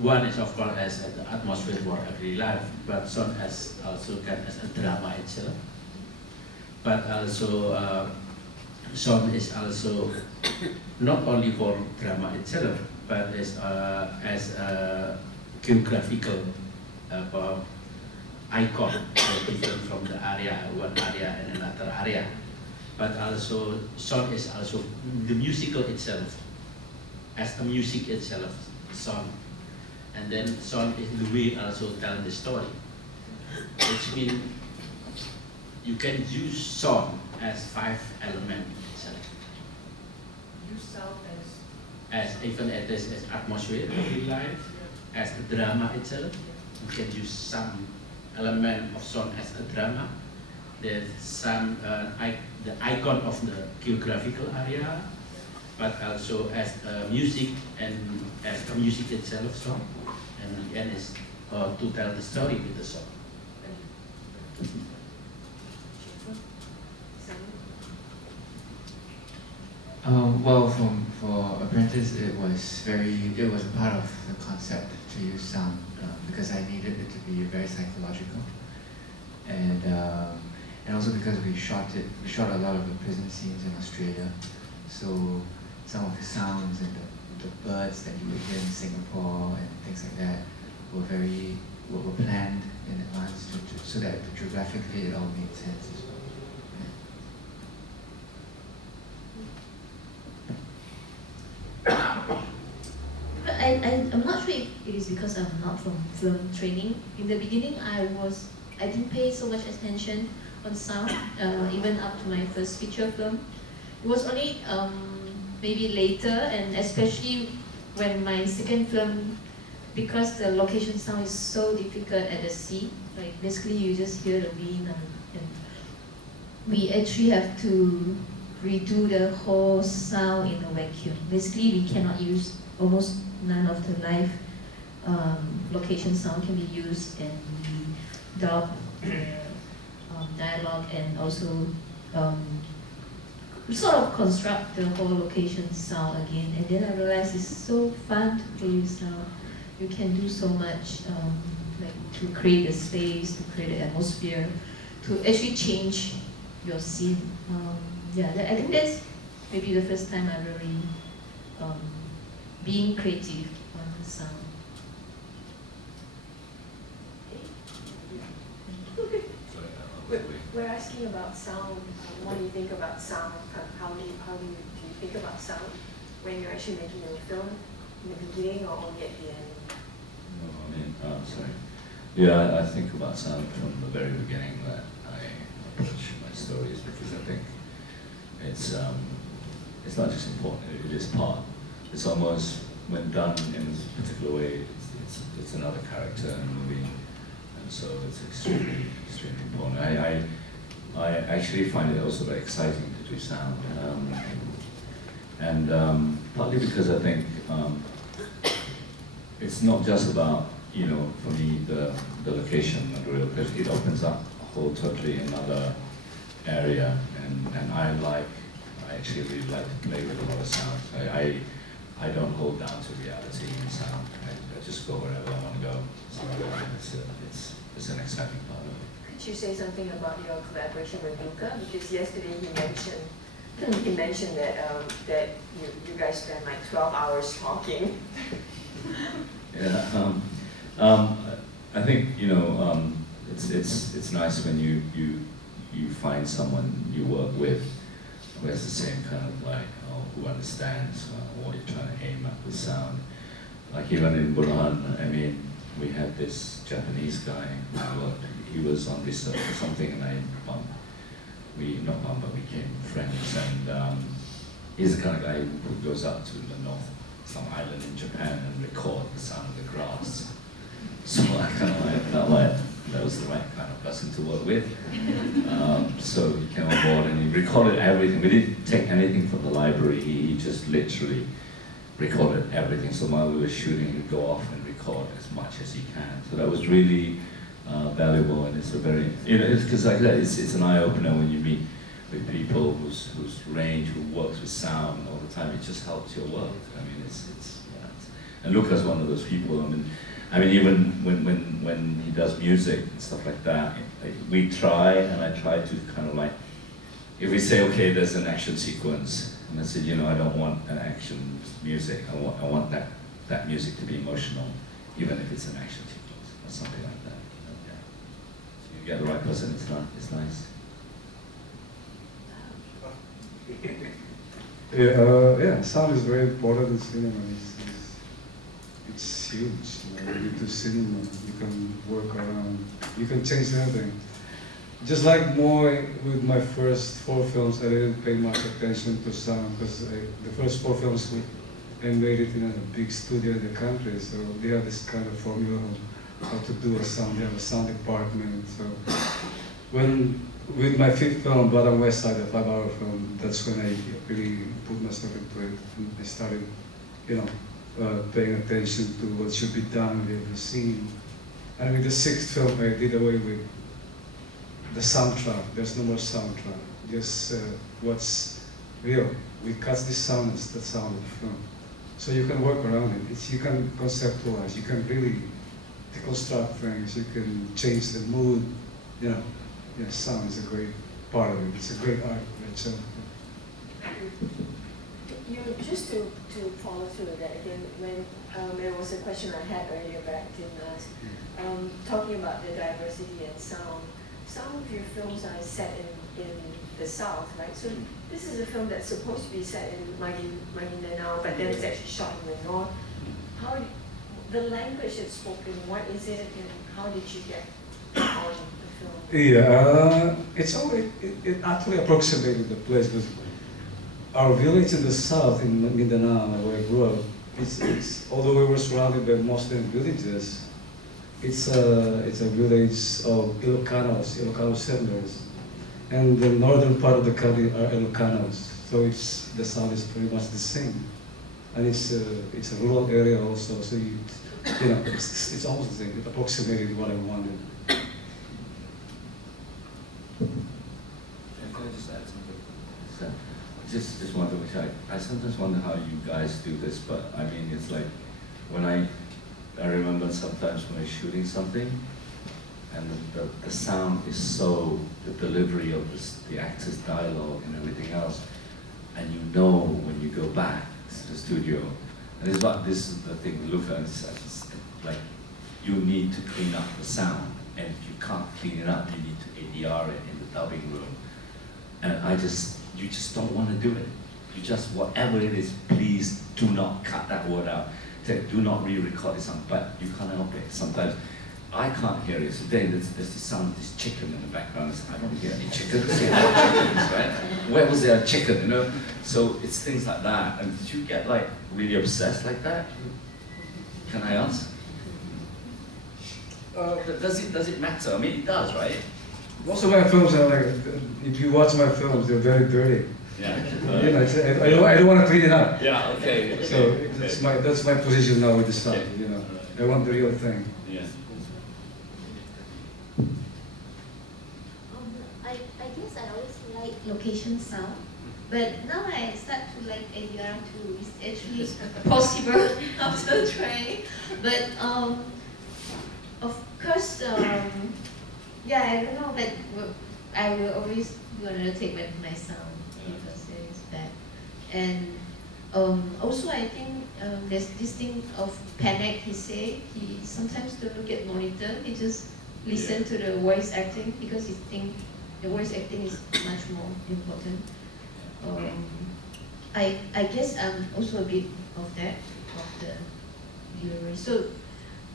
one is of course as an atmosphere for everyday life, but sound as also can as a drama itself. But also sound is also not only for drama itself, but as a geographical icon, different from the area, one area and another area. But also sound is also the musical itself, as a music itself, sound. And then sound is the way also tell the story. Which means you can use sound as 5 elements itself. Use sound as even as atmosphere of life, as the drama itself. You can use some element of sound as a drama. There's some the icon of the geographical area, but also as music and as the music itself song. And the end is to tell the story with the song. Well, for Apprentice, it was a part of the concept to use sound because I needed it to be very psychological, and also because we shot a lot of the prison scenes in Australia, so some of the sounds and the birds that you would hear in Singapore and things like that were planned in advance so that geographically it all made sense as well. I'm sure if it is because I'm not from film training. In the beginning, I didn't pay so much attention on sound, even up to my first feature film. It was only maybe later, and especially when my second film, because the location sound is so difficult at the sea, like basically you just hear the wind, and we actually have to redo the whole sound in a vacuum. Basically, we cannot use, almost none of the live location sound can be used, and we dub the dialogue and also sort of construct the whole location sound again. And then I realized it's so fun to play with sound. You can do so much, like to create a space, to create an atmosphere, to actually change your scene. Yeah, I think that's maybe the first time I really being creative on sound. We're asking about sound. What do you think about sound? How do you think about sound when you're actually making a film, in the beginning or only at the end? No, I mean, sorry. Yeah, I think about sound from the very beginning that I approach my stories, because I think it's not just important; it is part. It's almost, when done in a particular way, it's another character in the movie, and so it's extremely important. I actually find it also very exciting to do sound, and partly because I think it's not just about, you know, for me the location of the real place. It opens up a whole totally another area, and I actually really like to play with a lot of sound. I don't hold down to reality in sound. I just go wherever I want to go. So it's an exciting part of it. Could you say something about your collaboration with Luca? Because yesterday he mentioned that you guys spent like 12 hours talking. Yeah, I think, you know, it's nice when you find someone you work with who has the same kind of like, who understands what you're trying to aim at with sound. Like even in Burhan, I mean, we had this Japanese guy who worked. He was on research or something, and we became friends. And he's the kind of guy who goes up to the north, some island in Japan, and record the sound of the grass. So I kind of felt like that was the right kind of person to work with. So he came on board and he recorded everything. We didn't take anything from the library. He just literally recorded everything. So while we were shooting, he'd go off and record as much as he can. So that was really valuable, and it's a very, you know, it's because like that, it's an eye opener when you meet with people whose range, who works with sound all the time. It just helps your work. I mean, and Luca's one of those people. I mean, even when he does music and stuff like that, we try, and I try to kind of like, if we say, okay, there's an action sequence, and I said, you know, I don't want an action music. I want that music to be emotional, even if it's an action sequence or something like that. Yeah. So you get the right person, it's nice. Yeah, sound is very important in cinema. It's huge. You know, you do cinema, you can work around, you can change anything. Just like more with my first 4 films, I didn't pay much attention to sound, because the first 4 films I made it in a big studio in the country, so they have this kind of formula of how to do a sound. They have a sound department. So with my 5th film, Bottom West Side, a 5-hour film, that's when I really put myself into it. And I started, you know, paying attention to what should be done with every scene. And with the 6th film, I did away with the soundtrack. There's no more soundtrack. Just what's real. We cut the sound, it's the sound of the film. So you can work around it. You can conceptualize. You can really deconstruct things. You can change the mood. You know, yeah, sound is a great part of it. It's a great art in itself. Just to follow through that again, when there was a question I had earlier, but I didn't ask, talking about the diversity and sound. Some of your films are set in the South, right? So this is a film that's supposed to be set in Maguindanao, but then it's actually shot in the North. the language it's spoken, what is it and how did you get on the film? Yeah, it actually approximated the place because our village in the south, in Mindanao, where I grew up, it's although we were surrounded by Muslim villages, it's a village of Ilocano settlers, and the northern part of the country are Ilocanos. So the sound is pretty much the same, and it's a rural area also. So it's almost the same. It approximated what I wanted. Can I just add something? So, just wonder, which I sometimes wonder how you guys do this, but I mean, it's like when I remember sometimes when I'm shooting something, and the sound is so, the delivery of the actor's dialogue and everything else, and you know when you go back to the studio, and this is the thing we look at, it's like you need to clean up the sound, and if you can't clean it up, you need to ADR it in the dubbing room, and you just don't want to do it. You just, whatever it is, please do not cut that word out. Do not re-record it, but you can't help it. Sometimes I can't hear it. So then there's the sound of this chicken in the background. I don't hear any chickens. Right? Where was there a chicken? You know. So it's things like that. And did you get like really obsessed like that? Can I answer? Does it matter? I mean, it does, right? Most of my films are like, if you watch my films, they're very dirty. Yeah. I don't want to clean it up. Yeah. Okay. So that's my position now with the sound. You know, I want the real thing. Yeah. I guess I always like location sound, but now I start to like ADR too. It's actually possible after trying, but of course, yeah, I don't know, but I will always gonna take back my sound. Because it is bad. And also I think there's this thing of panic. He say he sometimes don't look at monitor, he just listen to the voice acting because he think the voice acting is much more important. I guess I'm also a bit of that, of the delivery. So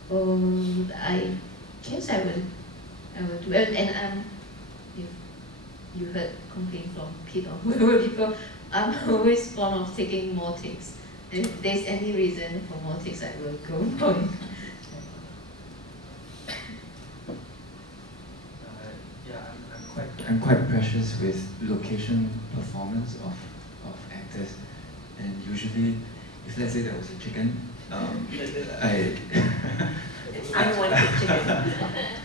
I guess I will do it. And you heard complaint from Pete or whoever before, I'm always fond of taking more takes. If there's any reason for more takes, I will go for it. I'm quite precious with location performance of actors, and usually, if let's say there was a chicken, I want the chicken.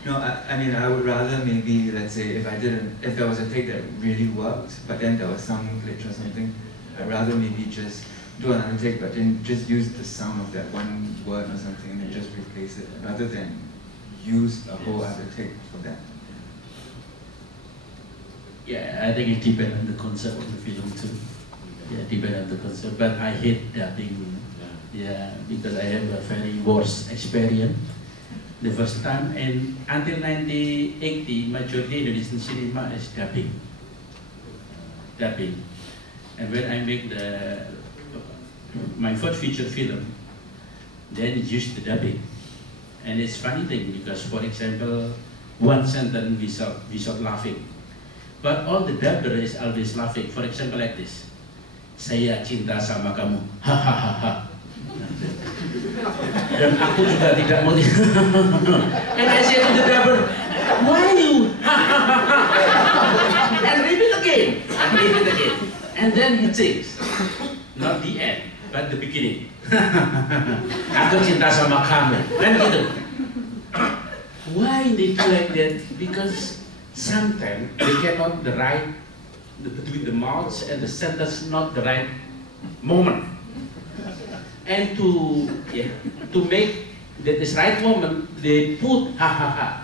No, I mean, I would rather maybe, let's say, if there was a take that really worked, but then there was some glitch or something, I'd rather maybe just do another take, but then just use the sound of that one word or something and then just replace it, rather than use a whole other take for that. Yeah, I think it depends on the concept of the film too. Yeah, depends on the concept, but I hate dubbing. Yeah, because I have a very worse experience the first time, and until 1980, majority Indonesian cinema is dubbing. And when I make my first feature film, then it used the dubbing. And it's funny thing because, for example, one sentence without laughing, but all the dubber is always laughing. For example, like this: saya cinta sama kamu, hahaha. Dan aku juga tidak mau. And I said to the dubber, why you? And repeat again, and then he thinks, not the end, but the beginning. Aku cinta sama kamu, kan gitu. Why they do like that? Because sometimes they cannot between the mouths and the sentence not the right moment. And to make this right moment, they put ha ha ha.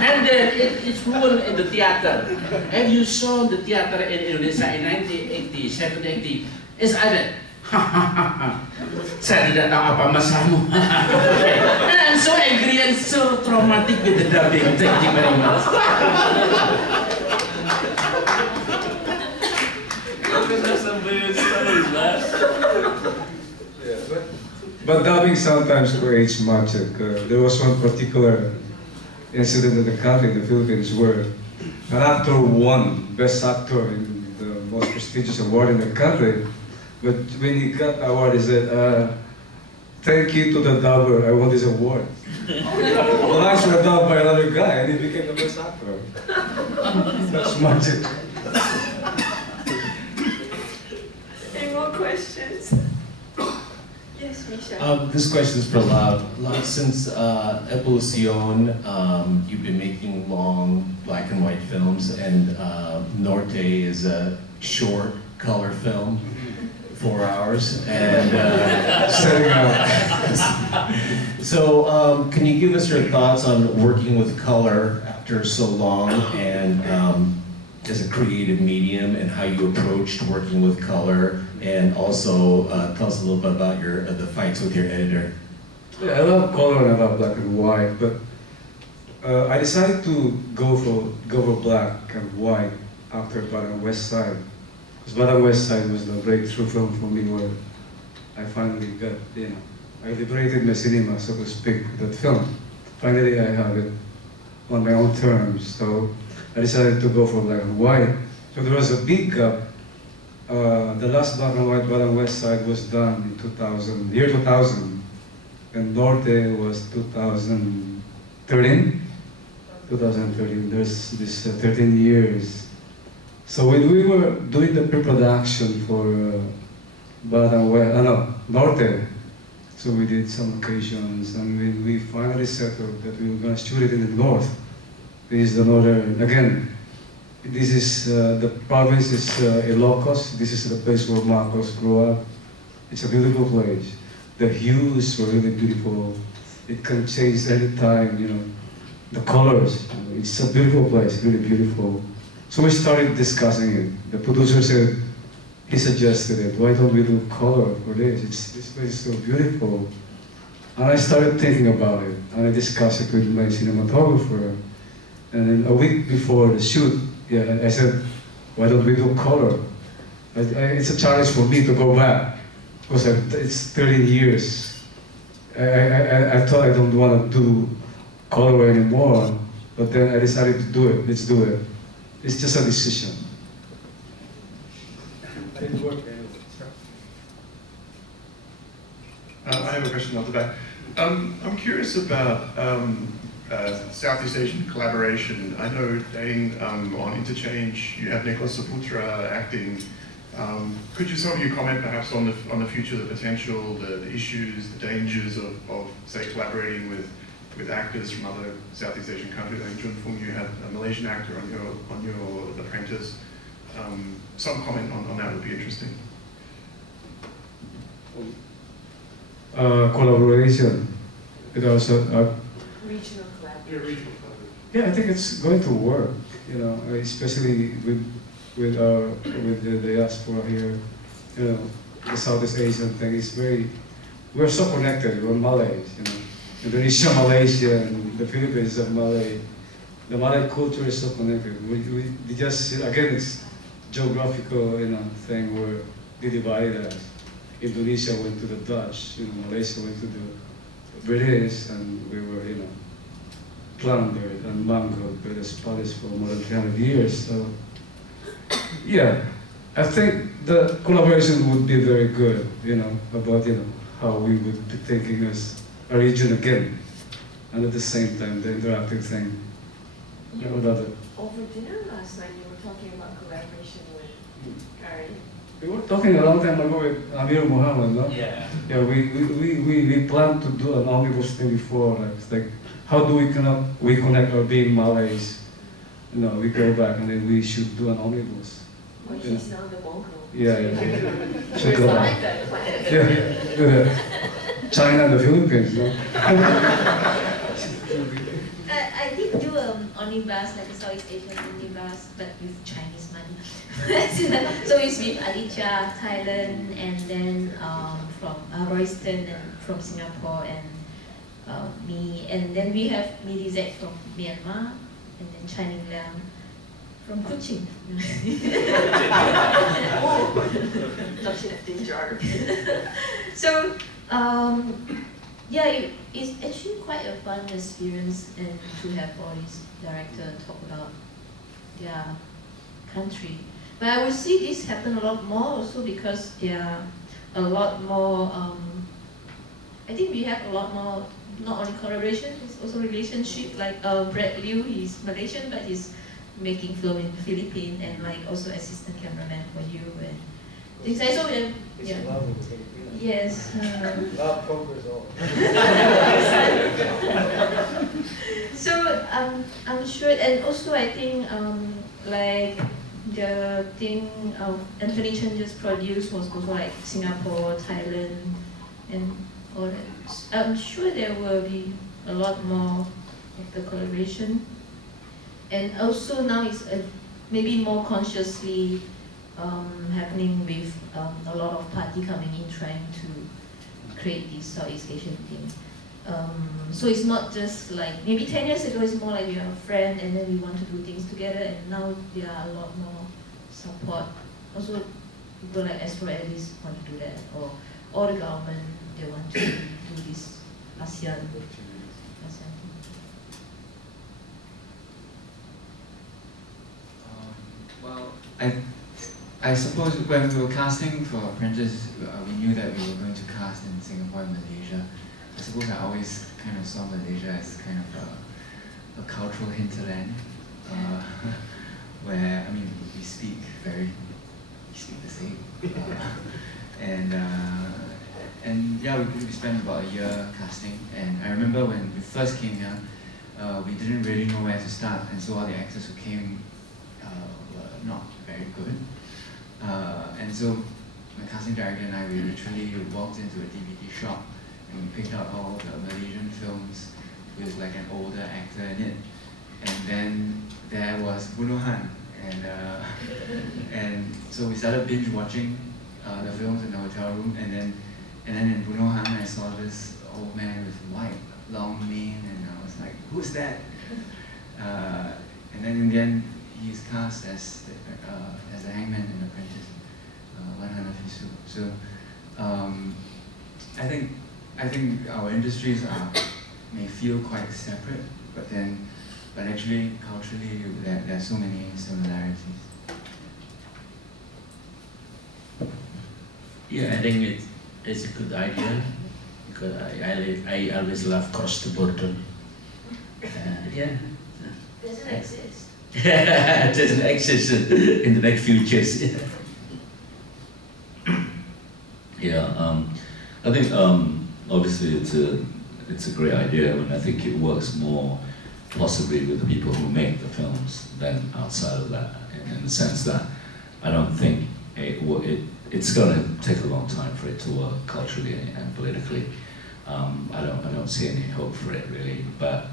And then it's ruined in the theater. Have you saw the theater in Indonesia in 1980, 1980? It's either ha ha ha ha. Saya tidak tahu apa masalahmu. And I'm so angry and so traumatic with the dubbing. Thank you very much. There's some weird stories, man. Yeah. But dubbing sometimes creates magic. There was one particular incident in the country, in the Philippines, where an actor won Best Actor in the most prestigious award in the country. But when he got the award, he said, "Thank you to the dubber, I won this award." The lines were dubbed by another guy, and he became the Best Actor. That's magic. Any more questions? Yes, Misha. This question is for Lav. Lav, since Evolucion, you've been making long black and white films, and Norte is a short color film, 4 hours, and setting up. So, can you give us your thoughts on working with color after so long, and as a creative medium, and how you approached working with color, and also tell us a little bit about the fights with your editor. Yeah, I love color and I love black and white, but I decided to go for black and white after Bottom West Side. Because Bottom West Side was the breakthrough film for me, where I finally got, I liberated my cinema, so to speak, with that film. Finally, I have it on my own terms, so I decided to go for black and white. So there was a big gap. The last black and white Bottom West Side was done in 2000, year 2000, and Norte was 2013. 2013. There's this 13 years. So when we were doing the pre-production for Norte, so we did some occasions, and when we finally settled that we were going to shoot it in the north. This is the northern, again, this is, the province is Ilocos. This is the place where Marcos grew up. It's a beautiful place. The hues were really beautiful. It can change any time, the colors. It's a beautiful place, really beautiful. So we started discussing it. The producer said, he suggested it, why don't we do color for this? This place is so beautiful. And I started thinking about it, and I discussed it with my cinematographer. And then a week before the shoot, I said, why don't we do color? It's a challenge for me to go back, because it's 13 years. I thought I don't want to do color anymore, but then I decided to do it. Let's do it. It's just a decision. I have a question off the back. I'm curious about Southeast Asian collaboration. I know Dain on Interchange, you have Nicholas Saputra acting. Could you some of you comment perhaps on the future, the potential, the issues, the dangers of say collaborating with actors from other Southeast Asian countries? I think Junfeng, you have a Malaysian actor on your Apprentice. Some comment on that would be interesting. Collaboration. It also Regional collaboration. Yeah, I think it's going to work. Especially with the diaspora here. The Southeast Asian thing is we're so connected. We're Malays. Indonesia, Malaysia, and the Philippines are Malay. The Malay culture is so connected. We just, again, it's geographical, thing where they divided us. Indonesia went to the Dutch, Malaysia went to the British, and we were, plundered and mangled by the Spanish for more than 300 years. So, yeah, I think the collaboration would be very good, about, how we would be thinking as a region again, and at the same time, the interactive thing. Over dinner last night, you were talking about collaboration with Garin. We were talking a long time ago with Amir Muhammad, no? Yeah. Yeah, we planned to do an omnibus thing before, like how do we connect our being Malays? We go back and then we should do an omnibus. Well, he's now the Mongol. Yeah. Should go back. That plan. Yeah. China and the Philippines, no? I did do omnibus, like a Southeast Asian omnibus, but with Chinese money. So it's with Alicia, Thailand, and then from Royston and from Singapore, and me, and then we have Milizek from Myanmar, and then Channing Liang from Kuching. Not geography. So Yeah, it's actually quite a fun experience, and to have all these directors talk about their country. But I would see this happen a lot more also because there are a lot more, I think we have a lot more, not only collaboration, it's also relationship, like Brad Liu, he's Malaysian, but he's making film in the Philippines, and like also assistant cameraman for you, and things like so. Yeah. Yes. Love conquers all. So I'm sure, and also I think like the thing Anthony Chen just produced was also like Singapore, Thailand, and all that. I'm sure there will be a lot more of the collaboration, and also now it's maybe more consciously happening with a lot of party coming in trying to create this Southeast Asian thing. So it's not just like, maybe 10 years ago it's more like we are a friend and then we want to do things together, and now there are a lot more support. Also people like Astro Alice want to do that, or the government, they want to do this ASEAN thing. Well, I suppose when we were casting for Apprentice, we knew that we were going to cast in Singapore and Malaysia. I suppose I always kind of saw Malaysia as kind of a cultural hinterland, where, I mean, we speak the same. And yeah, we spent about a year casting, and I remember when we first came here, we didn't really know where to start, and so all the actors who came were not very good. And so my casting director and I, we literally walked into a DVD shop and we picked out all the Malaysian films with like an older actor in it. And then there was Bunuhan, and so we started binge watching the films in the hotel room, and then in Bunuhan I saw this old man with white long mane, and I was like, who's that? And then in the end he's cast as the hangman in Apprentice, So I think our industries may feel quite separate, but actually culturally there are so many similarities. Yeah, I think it's a good idea because I always love cross the border. Yeah. Doesn't exist. It doesn't exist in the next futures. Yeah, I think obviously it's a great idea, and I think it works more possibly with the people who make the films than outside of that. In the sense that I don't think it's going to take a long time for it to work culturally and politically. I don't see any hope for it really. But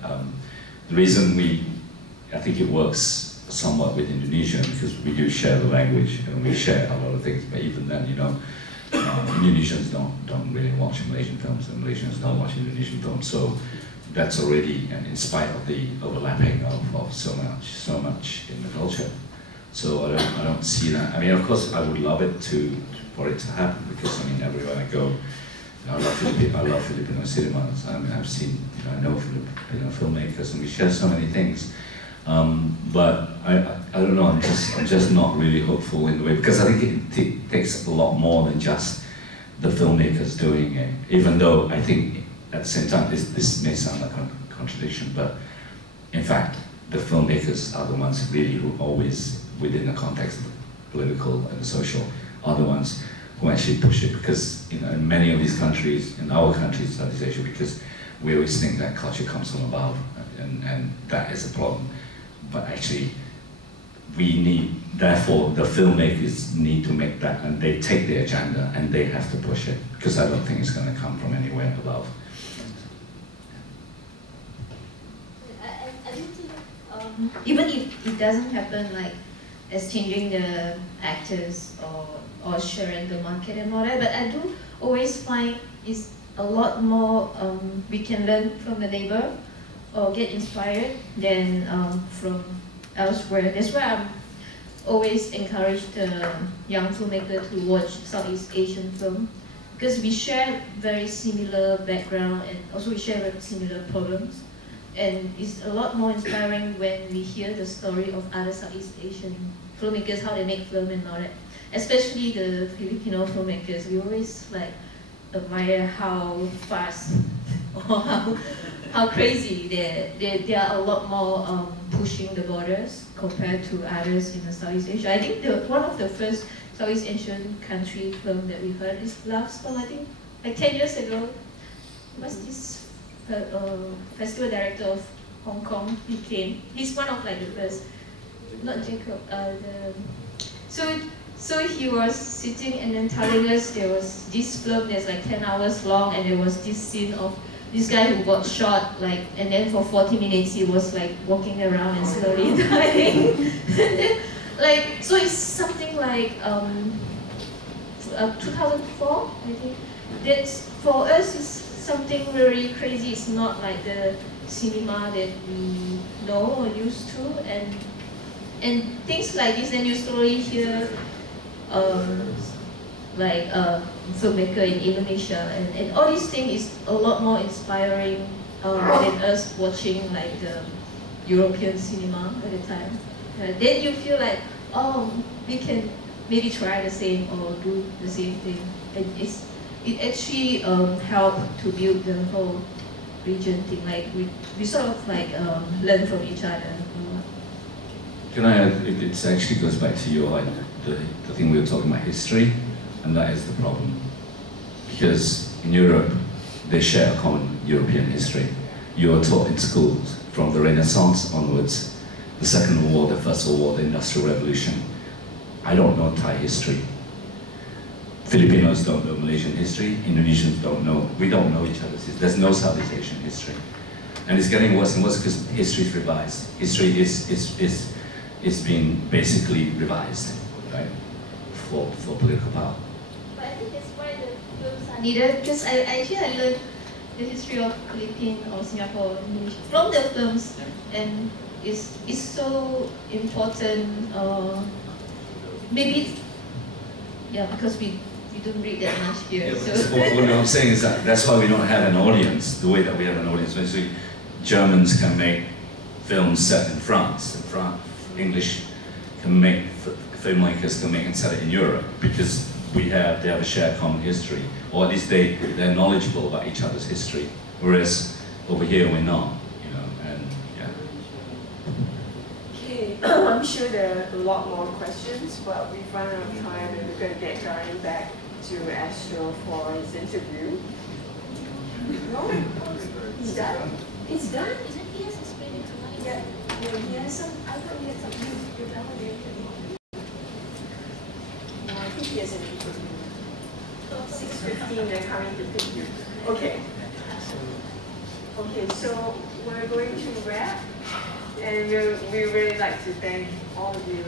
the reason I think it works somewhat with Indonesia because we do share the language and we share a lot of things. But even then, you know, Indonesians don't really watch Malaysian films, and Malaysians don't watch Indonesian films. So that's already, and in spite of the overlapping of so much in the culture. So I don't see that. I mean, of course, I would love it for it to happen because I mean, everywhere I go, I love Filipino cinemas. I mean, I've seen, I know Filipino filmmakers, and we share so many things. But I don't know. I'm just not really hopeful in the way, because I think it takes a lot more than just the filmmakers doing it. Even though I think at the same time this may sound like a contradiction, but in fact the filmmakers are the ones really who always, within the context of the political and the social, are the ones who actually push it. Because in many of these countries, in our countries, Southeast Asia, because we always think that culture comes from above, and that is a problem. But actually, therefore, the filmmakers need to make that, and they take the agenda and they have to push it, because I don't think it's going to come from anywhere above. I do think, even if it doesn't happen like as changing the actors or sharing the market and all that, but I do always find it's a lot more we can learn from the neighbor or get inspired than from elsewhere. That's why I'm always encourage the young filmmaker to watch Southeast Asian film, because we share very similar background and also we share very similar problems. And it's a lot more inspiring when we hear the story of other Southeast Asian filmmakers, how they make film and all that. Especially the Filipino filmmakers, we always like admire how fast or how crazy they are a lot more pushing the borders compared to others in the Southeast Asia. I think one of the first Southeast Asian country film that we heard is Love Storm, I think, like 10 years ago. What's this festival director of Hong Kong? He came. He's one of like the first, not Jacob. So he was sitting and then telling us there was this film that's like 10 hours long, and there was this scene of this guy who got shot, like, and then for 40 minutes he was like walking around and slowly dying. Like, so it's something like 2004, I think. That's, for us, is something really crazy. It's not like the cinema that we know or used to, and things like this. Then you slowly hear like a filmmaker in Indonesia, and all these things is a lot more inspiring than us watching like the European cinema at the time. Then you feel like, oh, we can maybe try the same or do the same thing. And it actually helped to build the whole region thing. Like we sort of like learn from each other. Can I add, it actually goes back to your, the thing we were talking about, history, and that is the problem. Because in Europe, they share a common European history. You are taught in schools from the Renaissance onwards, the Second World War, the First World War, the Industrial Revolution. I don't know Thai history. Filipinos don't know Malaysian history, Indonesians don't know, we don't know each other's history. There's no Southeast Asian history. And it's getting worse and worse because history is revised. History is being basically revised, right, for political power. But I think that's why the films are needed, because I learned the history of Philippines or Singapore from the films, and it's so important. Maybe, yeah, because we don't read that much here. Yeah, so. what I'm saying is that that's why we don't have an audience the way that we have an audience. Basically, Germans can make films set in France. English can make, filmmakers can make and set it in Europe because they have a shared common history, or at least they're knowledgeable about each other's history. Whereas over here we're not, you know, and yeah. Okay, I'm sure there are a lot more questions, but we've run out of time and we're going to get Garin back to Astro for his interview. No? It's done? It's done? Isn't he has explained it tonight? Yeah. No, he has some, I thought he had some, you tell me. No, I think he has an interview. 6:15, they're coming to pick you. Okay. Okay, so we're going to wrap, and we really like to thank all of you.